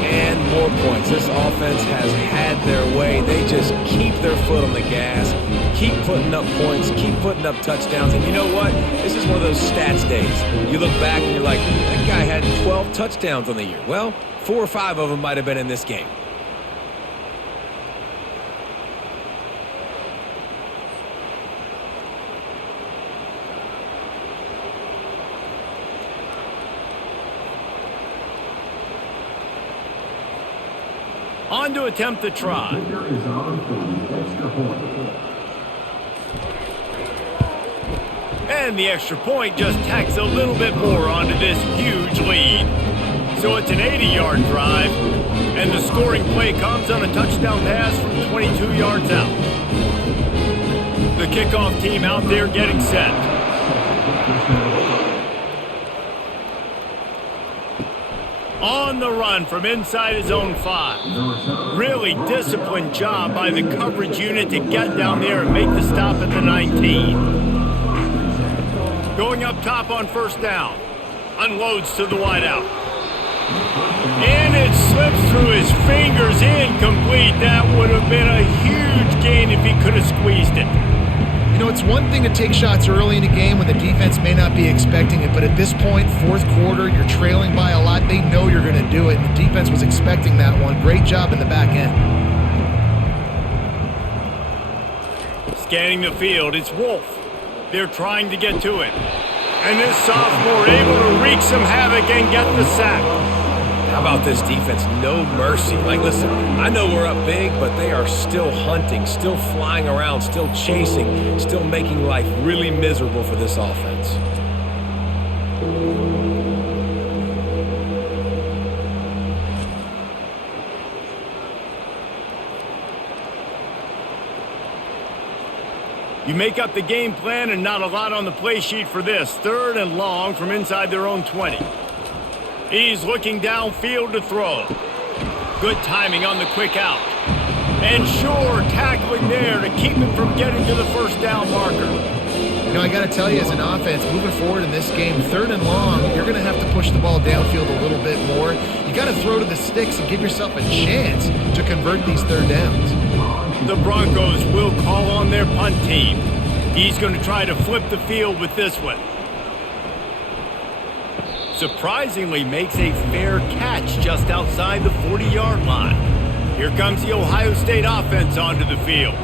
and more points. This offense has had their way. They just keep their foot on the gas, keep putting up points, keep putting up touchdowns. And you know what? This is one of those stats days. You look back and you're like, that guy had 12 touchdowns on the year. Well, 4 or 5 of them might have been in this game. On to attempt the try. And the extra point just tacks a little bit more onto this huge lead. So it's an 80-yard drive, and the scoring play comes on a touchdown pass from 22 yards out. The kickoff team out there getting set. On the run from inside his own 5. Really disciplined job by the coverage unit to get down there and make the stop at the 19. Going up top on first down. Unloads to the wideout. And it slips through his fingers, incomplete. That would have been a huge gain if he could have squeezed it. it's one thing to take shots early in a game when the defense may not be expecting it, but at this point, fourth quarter, you're trailing by a lot. They know you're going to do it, and the defense was expecting that one. Great job in the back end. Scanning the field, it's Wolf. They're trying to get to it. And this sophomore able to wreak some havoc and get the sack. How about this defense? No mercy. Like, listen, I know we're up big, but they are still hunting, still flying around, still chasing, still making life really miserable for this offense. You make up the game plan and not a lot on the play sheet for this. 3rd and long from inside their own 20. He's looking downfield to throw. Good timing on the quick out. And sure, tackling there to keep him from getting to the first down marker. You know, I got to tell you, as an offense, moving forward in this game, 3rd and long, you're going to have to push the ball downfield a little bit more. You got to throw to the sticks and give yourself a chance to convert these 3rd downs. The Broncos will call on their punt team. He's going to try to flip the field with this one. Surprisingly makes a fair catch just outside the 40-yard line. Here comes the Ohio State offense onto the field.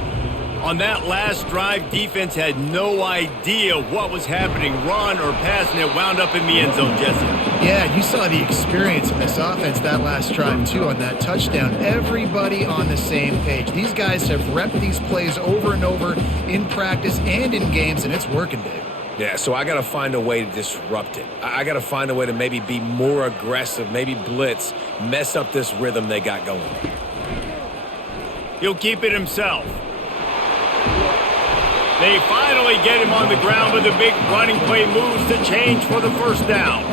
On that last drive, defense had no idea what was happening, run or pass, and it wound up in the end zone, Jesse. Yeah, you saw the experience in this offense that last drive, too, on that touchdown. Everybody on the same page. These guys have repped these plays over and over in practice and in games, and it's working, Dave. Yeah, so I got to find a way to disrupt it. I got to find a way to maybe be more aggressive, maybe blitz, mess up this rhythm they got going. He'll keep it himself. They finally get him on the ground with a big running play, moves the change for the first down.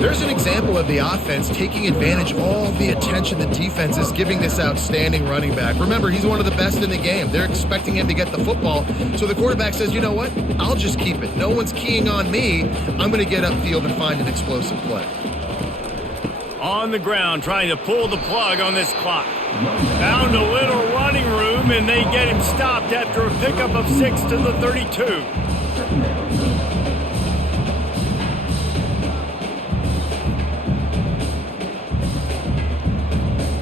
There's an example of the offense taking advantage of all the attention the defense is giving this outstanding running back. Remember, he's one of the best in the game. They're expecting him to get the football. So the quarterback says, you know what? I'll just keep it. No one's keying on me. I'm going to get upfield and find an explosive play. On the ground, trying to pull the plug on this clock. Found a little running room, and they get him stopped after a pickup of 6 to the 32.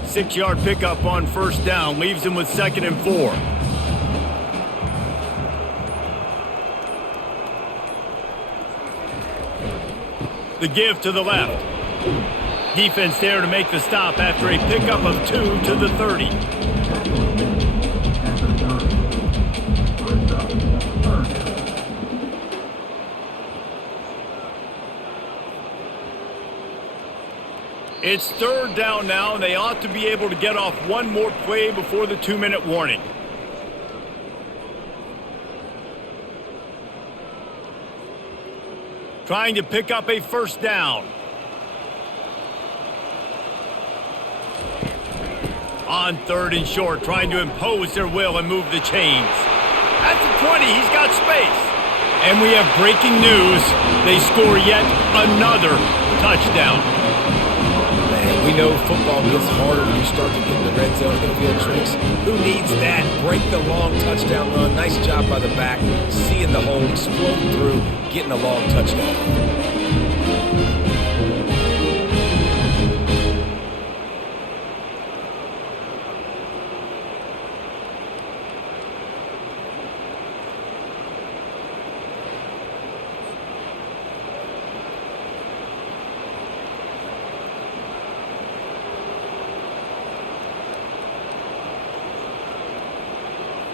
Six-yard pickup on first down, leaves him with 2nd and 4. The give to the left. Defense there to make the stop after a pickup of 2 to the 30. It's 3rd down now, and they ought to be able to get off one more play before the 2-minute warning. Trying to pick up a first down. On 3rd and short, trying to impose their will and move the chains. At the 20, he's got space. And we have breaking news. They score yet another touchdown. We know football gets harder when you start to get in the red zone and field tricks. Who needs that? Break the long touchdown run. Nice job by the back. Seeing the hole, exploding through, getting a long touchdown.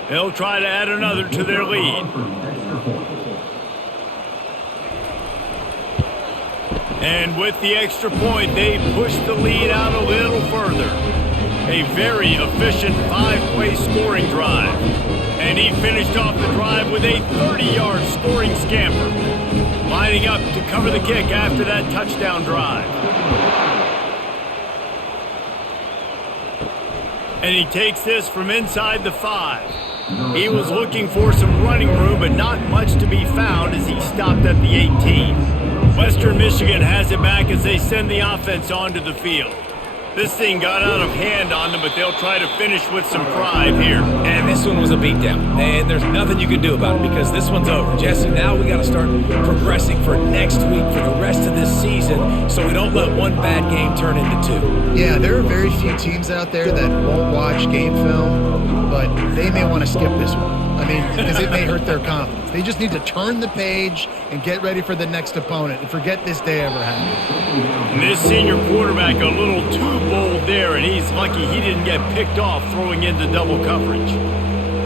They'll try to add another to their lead. And with the extra point, they push the lead out a little further. A very efficient 5-play scoring drive. And he finished off the drive with a 30-yard scoring scamper. Lining up to cover the kick after that touchdown drive. And he takes this from inside the 5. He was looking for some running room, but not much to be found as he stopped at the 18. Western Michigan has it back as they send the offense onto the field. This thing got out of hand on them, but they'll try to finish with some pride here. And this one was a beatdown. And there's nothing you can do about it because this one's over. Jesse, now we got to start progressing for next week, for the rest of this season, so we don't let one bad game turn into two. Yeah, there are very few teams out there that won't watch game film, but they may want to skip this one. I mean, because it may hurt their confidence. They just need to turn the page and get ready for the next opponent and forget this day ever happened. And this senior quarterback a little too bold there, and he's lucky he didn't get picked off throwing into double coverage.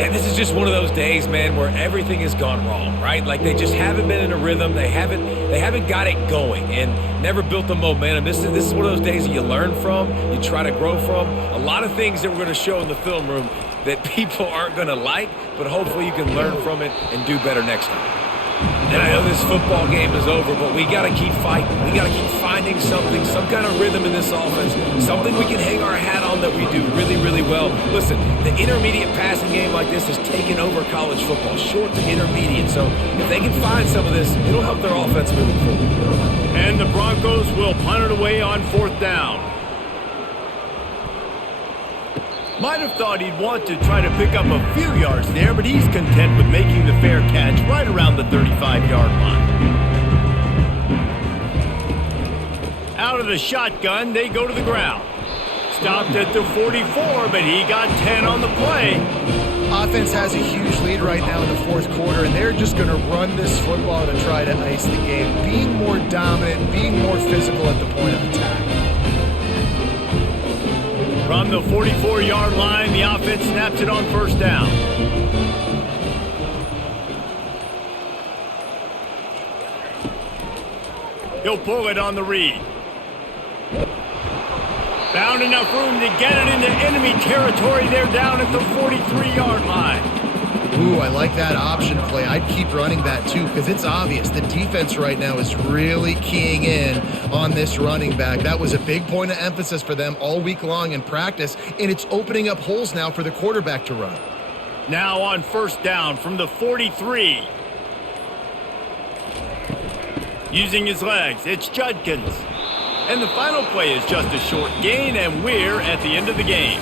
And this is just one of those days, man, where everything has gone wrong, right? Like they just haven't been in a rhythm. They haven't got it going and never built the momentum. This is one of those days that you learn from, you try to grow from. A lot of things that we're going to show in the film room that people aren't going to like, but hopefully you can learn from it and do better next time. And I know this football game is over, but we got to keep fighting. We got to keep finding something, some kind of rhythm in this offense, something we can hang our hat on that we do really, really well. Listen, the intermediate passing game like this has taken over college football, short to intermediate. So if they can find some of this, it'll help their offense moving forward. And the Broncos will punt it away on 4th down. Might have thought he'd want to try to pick up a few yards there, but he's content with making the fair catch right around the 35-yard line. Out of the shotgun, they go to the ground. Stopped at the 44, but he got 10 on the play. Offense has a huge lead right now in the 4th quarter, and they're just going to run this football to try to ice the game, being more dominant, being more physical at the point of attack. From the 44-yard line, the offense snaps it on 1st down. He'll pull it on the read. Found enough room to get it into enemy territory. They're down at the 43-yard line. Ooh, I like that option play. I'd keep running that too because it's obvious the defense right now is really keying in on this running back. That was a big point of emphasis for them all week long in practice, and it's opening up holes now for the quarterback to run. Now on 1st down from the 43. Using his legs, it's Judkins. And the final play is just a short gain, and we're at the end of the game.